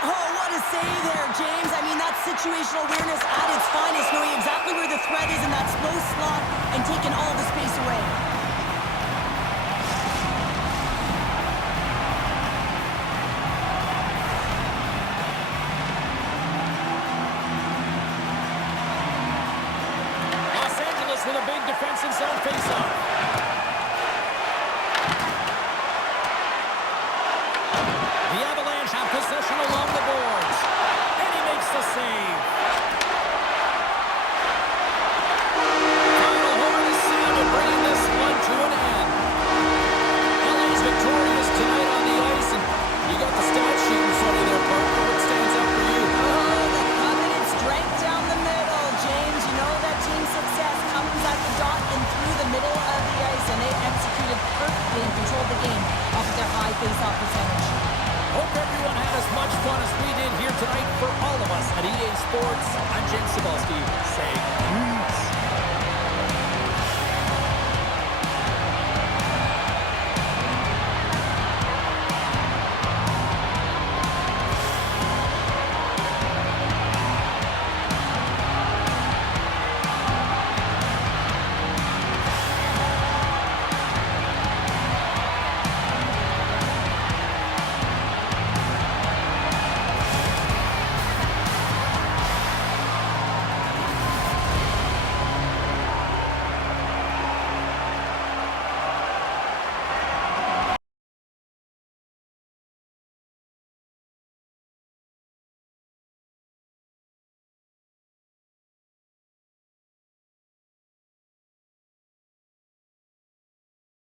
Oh, what a save there, James. I mean, that's situational awareness at its finest, knowing exactly where the threat is in that slow slot and taking all the space away. With a big defensive zone face-off. The Avalanche have possession along the boards. And he makes the save. Final horn is sounded, bringing this one to an end. LA's victorious tonight on the ice, and you got the stat sheet in front of their partner. What stands out for you? Oh, the covenant strength down the middle, James. You know that team success comes at the dot and through the middle of Jen Cebulski saying